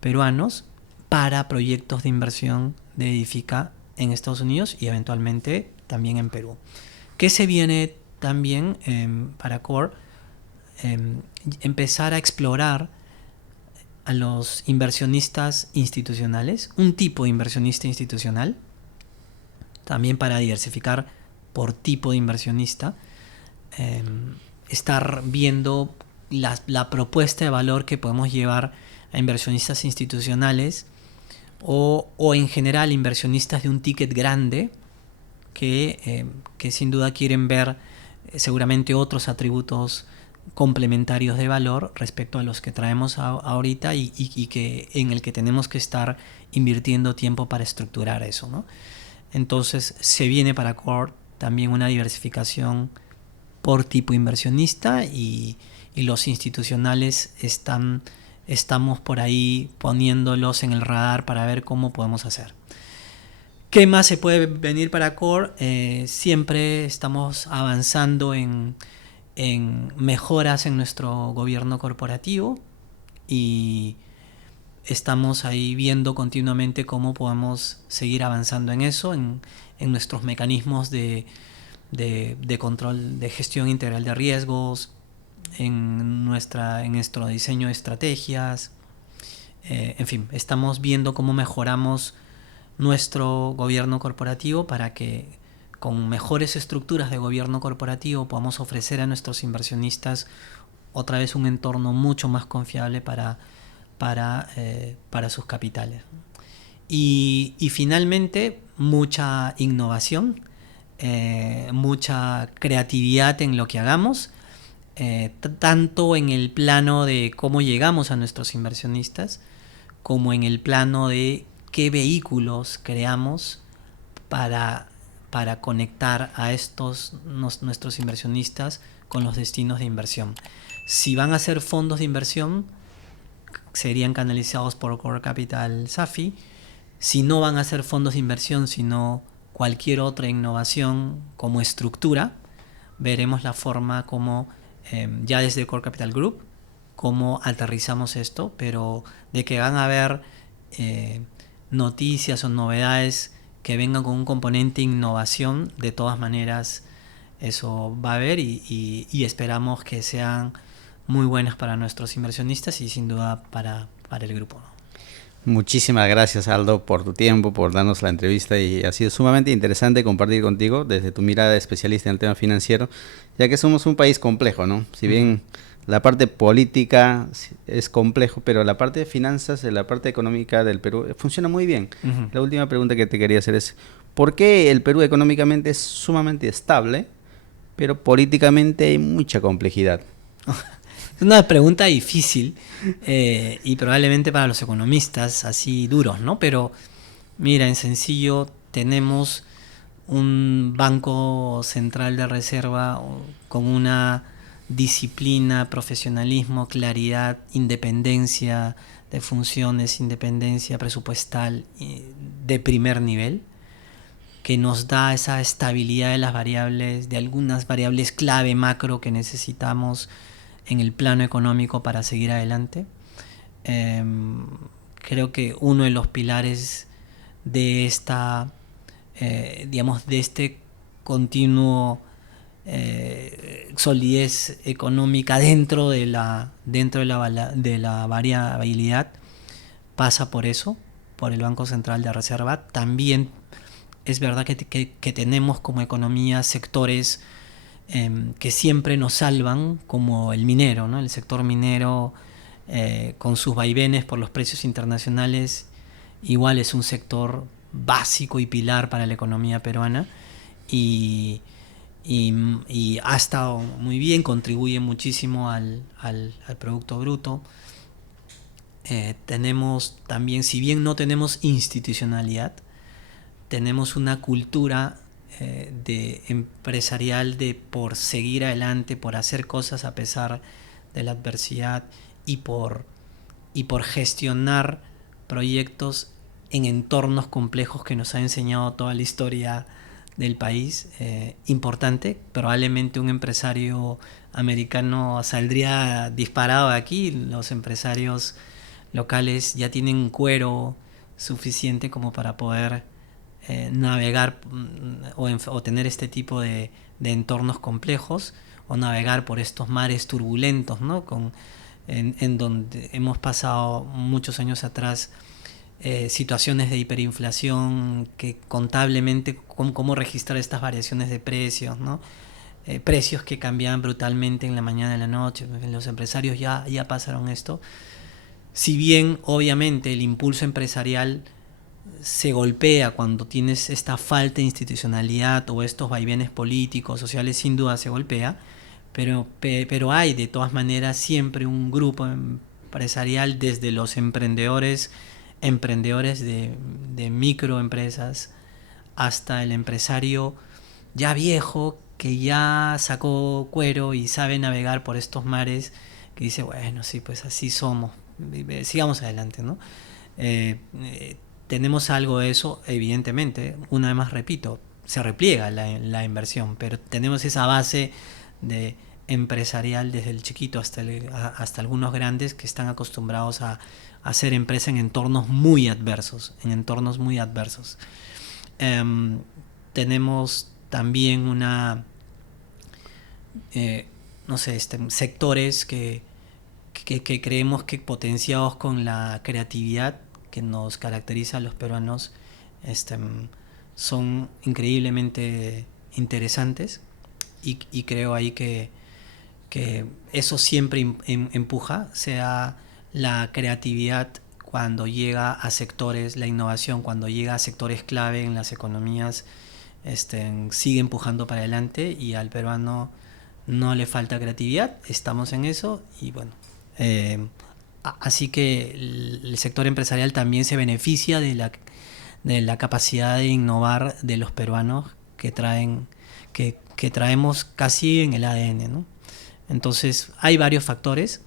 peruanos para proyectos de inversión de Edifica en Estados Unidos y eventualmente también en Perú. ¿Qué se viene también para Core? Empezar a explorar a los inversionistas institucionales, un tipo de inversionista institucional, también para diversificar por tipo de inversionista, estar viendo la propuesta de valor que podemos llevar a inversionistas institucionales o en general inversionistas de un ticket grande que sin duda quieren ver seguramente otros atributos complementarios de valor respecto a los que traemos ahorita y que en el que tenemos que estar invirtiendo tiempo para estructurar eso, ¿no? Entonces se viene para Core también una diversificación por tipo inversionista, y los institucionales estamos por ahí poniéndolos en el radar para ver cómo podemos hacer. ¿Qué más se puede venir para Core? Siempre estamos avanzando en mejoras en nuestro gobierno corporativo, y estamos ahí viendo continuamente cómo podemos seguir avanzando en eso, en nuestros mecanismos de control, de gestión integral de riesgos, en nuestro diseño de estrategias. En fin, estamos viendo cómo mejoramos nuestro gobierno corporativo para que con mejores estructuras de gobierno corporativo podamos ofrecer a nuestros inversionistas otra vez un entorno mucho más confiable para sus capitales. Y finalmente, mucha innovación, mucha creatividad en lo que hagamos, tanto en el plano de cómo llegamos a nuestros inversionistas, como en el plano de qué vehículos creamos para conectar a nuestros inversionistas con los destinos de inversión. Si van a ser fondos de inversión, serían canalizados por Core Capital SAFI. si no van a ser fondos de inversión, sino cualquier otra innovación como estructura, veremos la forma como ya desde Core Capital Group, cómo aterrizamos esto, pero de que van a haber noticias o novedades que vengan con un componente innovación, de todas maneras eso va a haber y esperamos que sean muy buenas para nuestros inversionistas y sin duda para el grupo, ¿no? Muchísimas gracias, Aldo, por tu tiempo, por darnos la entrevista, y ha sido sumamente interesante compartir contigo desde tu mirada de especialista en el tema financiero, ya que somos un país complejo, ¿no? Si bien la parte política es complejo, pero la parte de finanzas, la parte económica del Perú funciona muy bien. La última pregunta que te quería hacer es, ¿por qué el Perú económicamente es sumamente estable, pero políticamente hay mucha complejidad? Es una pregunta difícil y probablemente para los economistas así duros, ¿no? Pero mira, en sencillo tenemos un banco central de reserva con una disciplina, profesionalismo, claridad, independencia de funciones, independencia presupuestal de primer nivel, que nos da esa estabilidad de las variables, de algunas variables clave macro que necesitamos en el plano económico para seguir adelante. Creo que uno de los pilares de esta, digamos, de este continuo solidez económica de la variabilidad pasa por eso, por el Banco Central de Reserva. También es verdad que tenemos como economía sectores que siempre nos salvan, como el minero, ¿no? El sector minero, con sus vaivenes por los precios internacionales, igual es un sector básico y pilar para la economía peruana y ha estado muy bien, contribuye muchísimo al Producto Bruto. Tenemos también, si bien no tenemos institucionalidad, tenemos una cultura de empresarial por seguir adelante, por hacer cosas a pesar de la adversidad y por gestionar proyectos en entornos complejos que nos ha enseñado toda la historia del país. Importante, probablemente un empresario americano saldría disparado de aquí. Los empresarios locales ya tienen cuero suficiente como para poder navegar o tener este tipo de entornos complejos, o navegar por estos mares turbulentos, ¿no? En donde hemos pasado muchos años atrás situaciones de hiperinflación, que contablemente cómo registrar estas variaciones de precios, ¿no? Precios que cambiaban brutalmente en la mañana y en la noche. Los empresarios ya pasaron esto. Si bien obviamente el impulso empresarial se golpea cuando tienes esta falta de institucionalidad o estos vaivenes políticos, sociales, sin duda se golpea, pero hay de todas maneras siempre un grupo empresarial, desde los emprendedores de microempresas hasta el empresario ya viejo que ya sacó cuero y sabe navegar por estos mares, que dice, bueno, sí, pues así somos, sigamos adelante, ¿no? Tenemos algo de eso, evidentemente. Una vez más repito, se repliega la inversión, pero tenemos esa base de empresarial desde el chiquito hasta algunos grandes que están acostumbrados a hacer empresa en entornos muy adversos, tenemos también no sé, sectores que creemos que, potenciados con la creatividad que nos caracteriza a los peruanos, son increíblemente interesantes, y creo ahí que eso siempre empuja, sea la creatividad cuando llega a sectores, la innovación cuando llega a sectores clave en las economías, sigue empujando para adelante, y al peruano no le falta creatividad, estamos en eso, y bueno, así que el sector empresarial también se beneficia de la capacidad de innovar de los peruanos que traemos casi en el ADN, ¿no? Entonces hay varios factores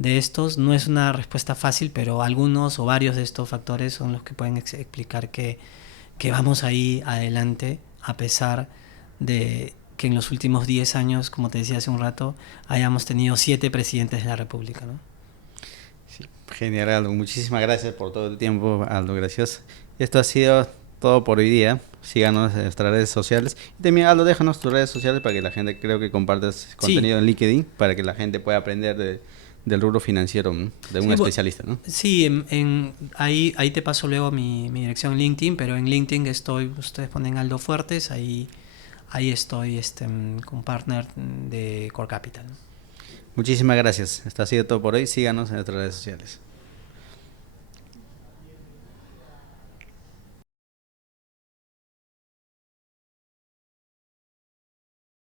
de estos. No es una respuesta fácil, pero algunos o varios de estos factores son los que pueden explicar que vamos ahí adelante, a pesar de que en los últimos 10 años, como te decía hace un rato, hayamos tenido 7 presidentes de la República, ¿no? Sí, genial, Aldo. Muchísimas gracias por todo el tiempo, Aldo. Gracias. Esto ha sido todo por hoy día. Síganos en nuestras redes sociales. Y también, Aldo, déjanos tus redes sociales para que la gente, creo que compartas Sí, contenido en LinkedIn, para que la gente pueda aprender del rubro financiero, ¿no? De un sí, especialista, ¿no? sí, ahí te paso luego mi dirección LinkedIn, pero en LinkedIn estoy, ustedes ponen Aldo Fuertes, ahí estoy con partner de Core Capital. Muchísimas gracias. Esto ha sido todo por hoy. Síganos en nuestras redes sociales.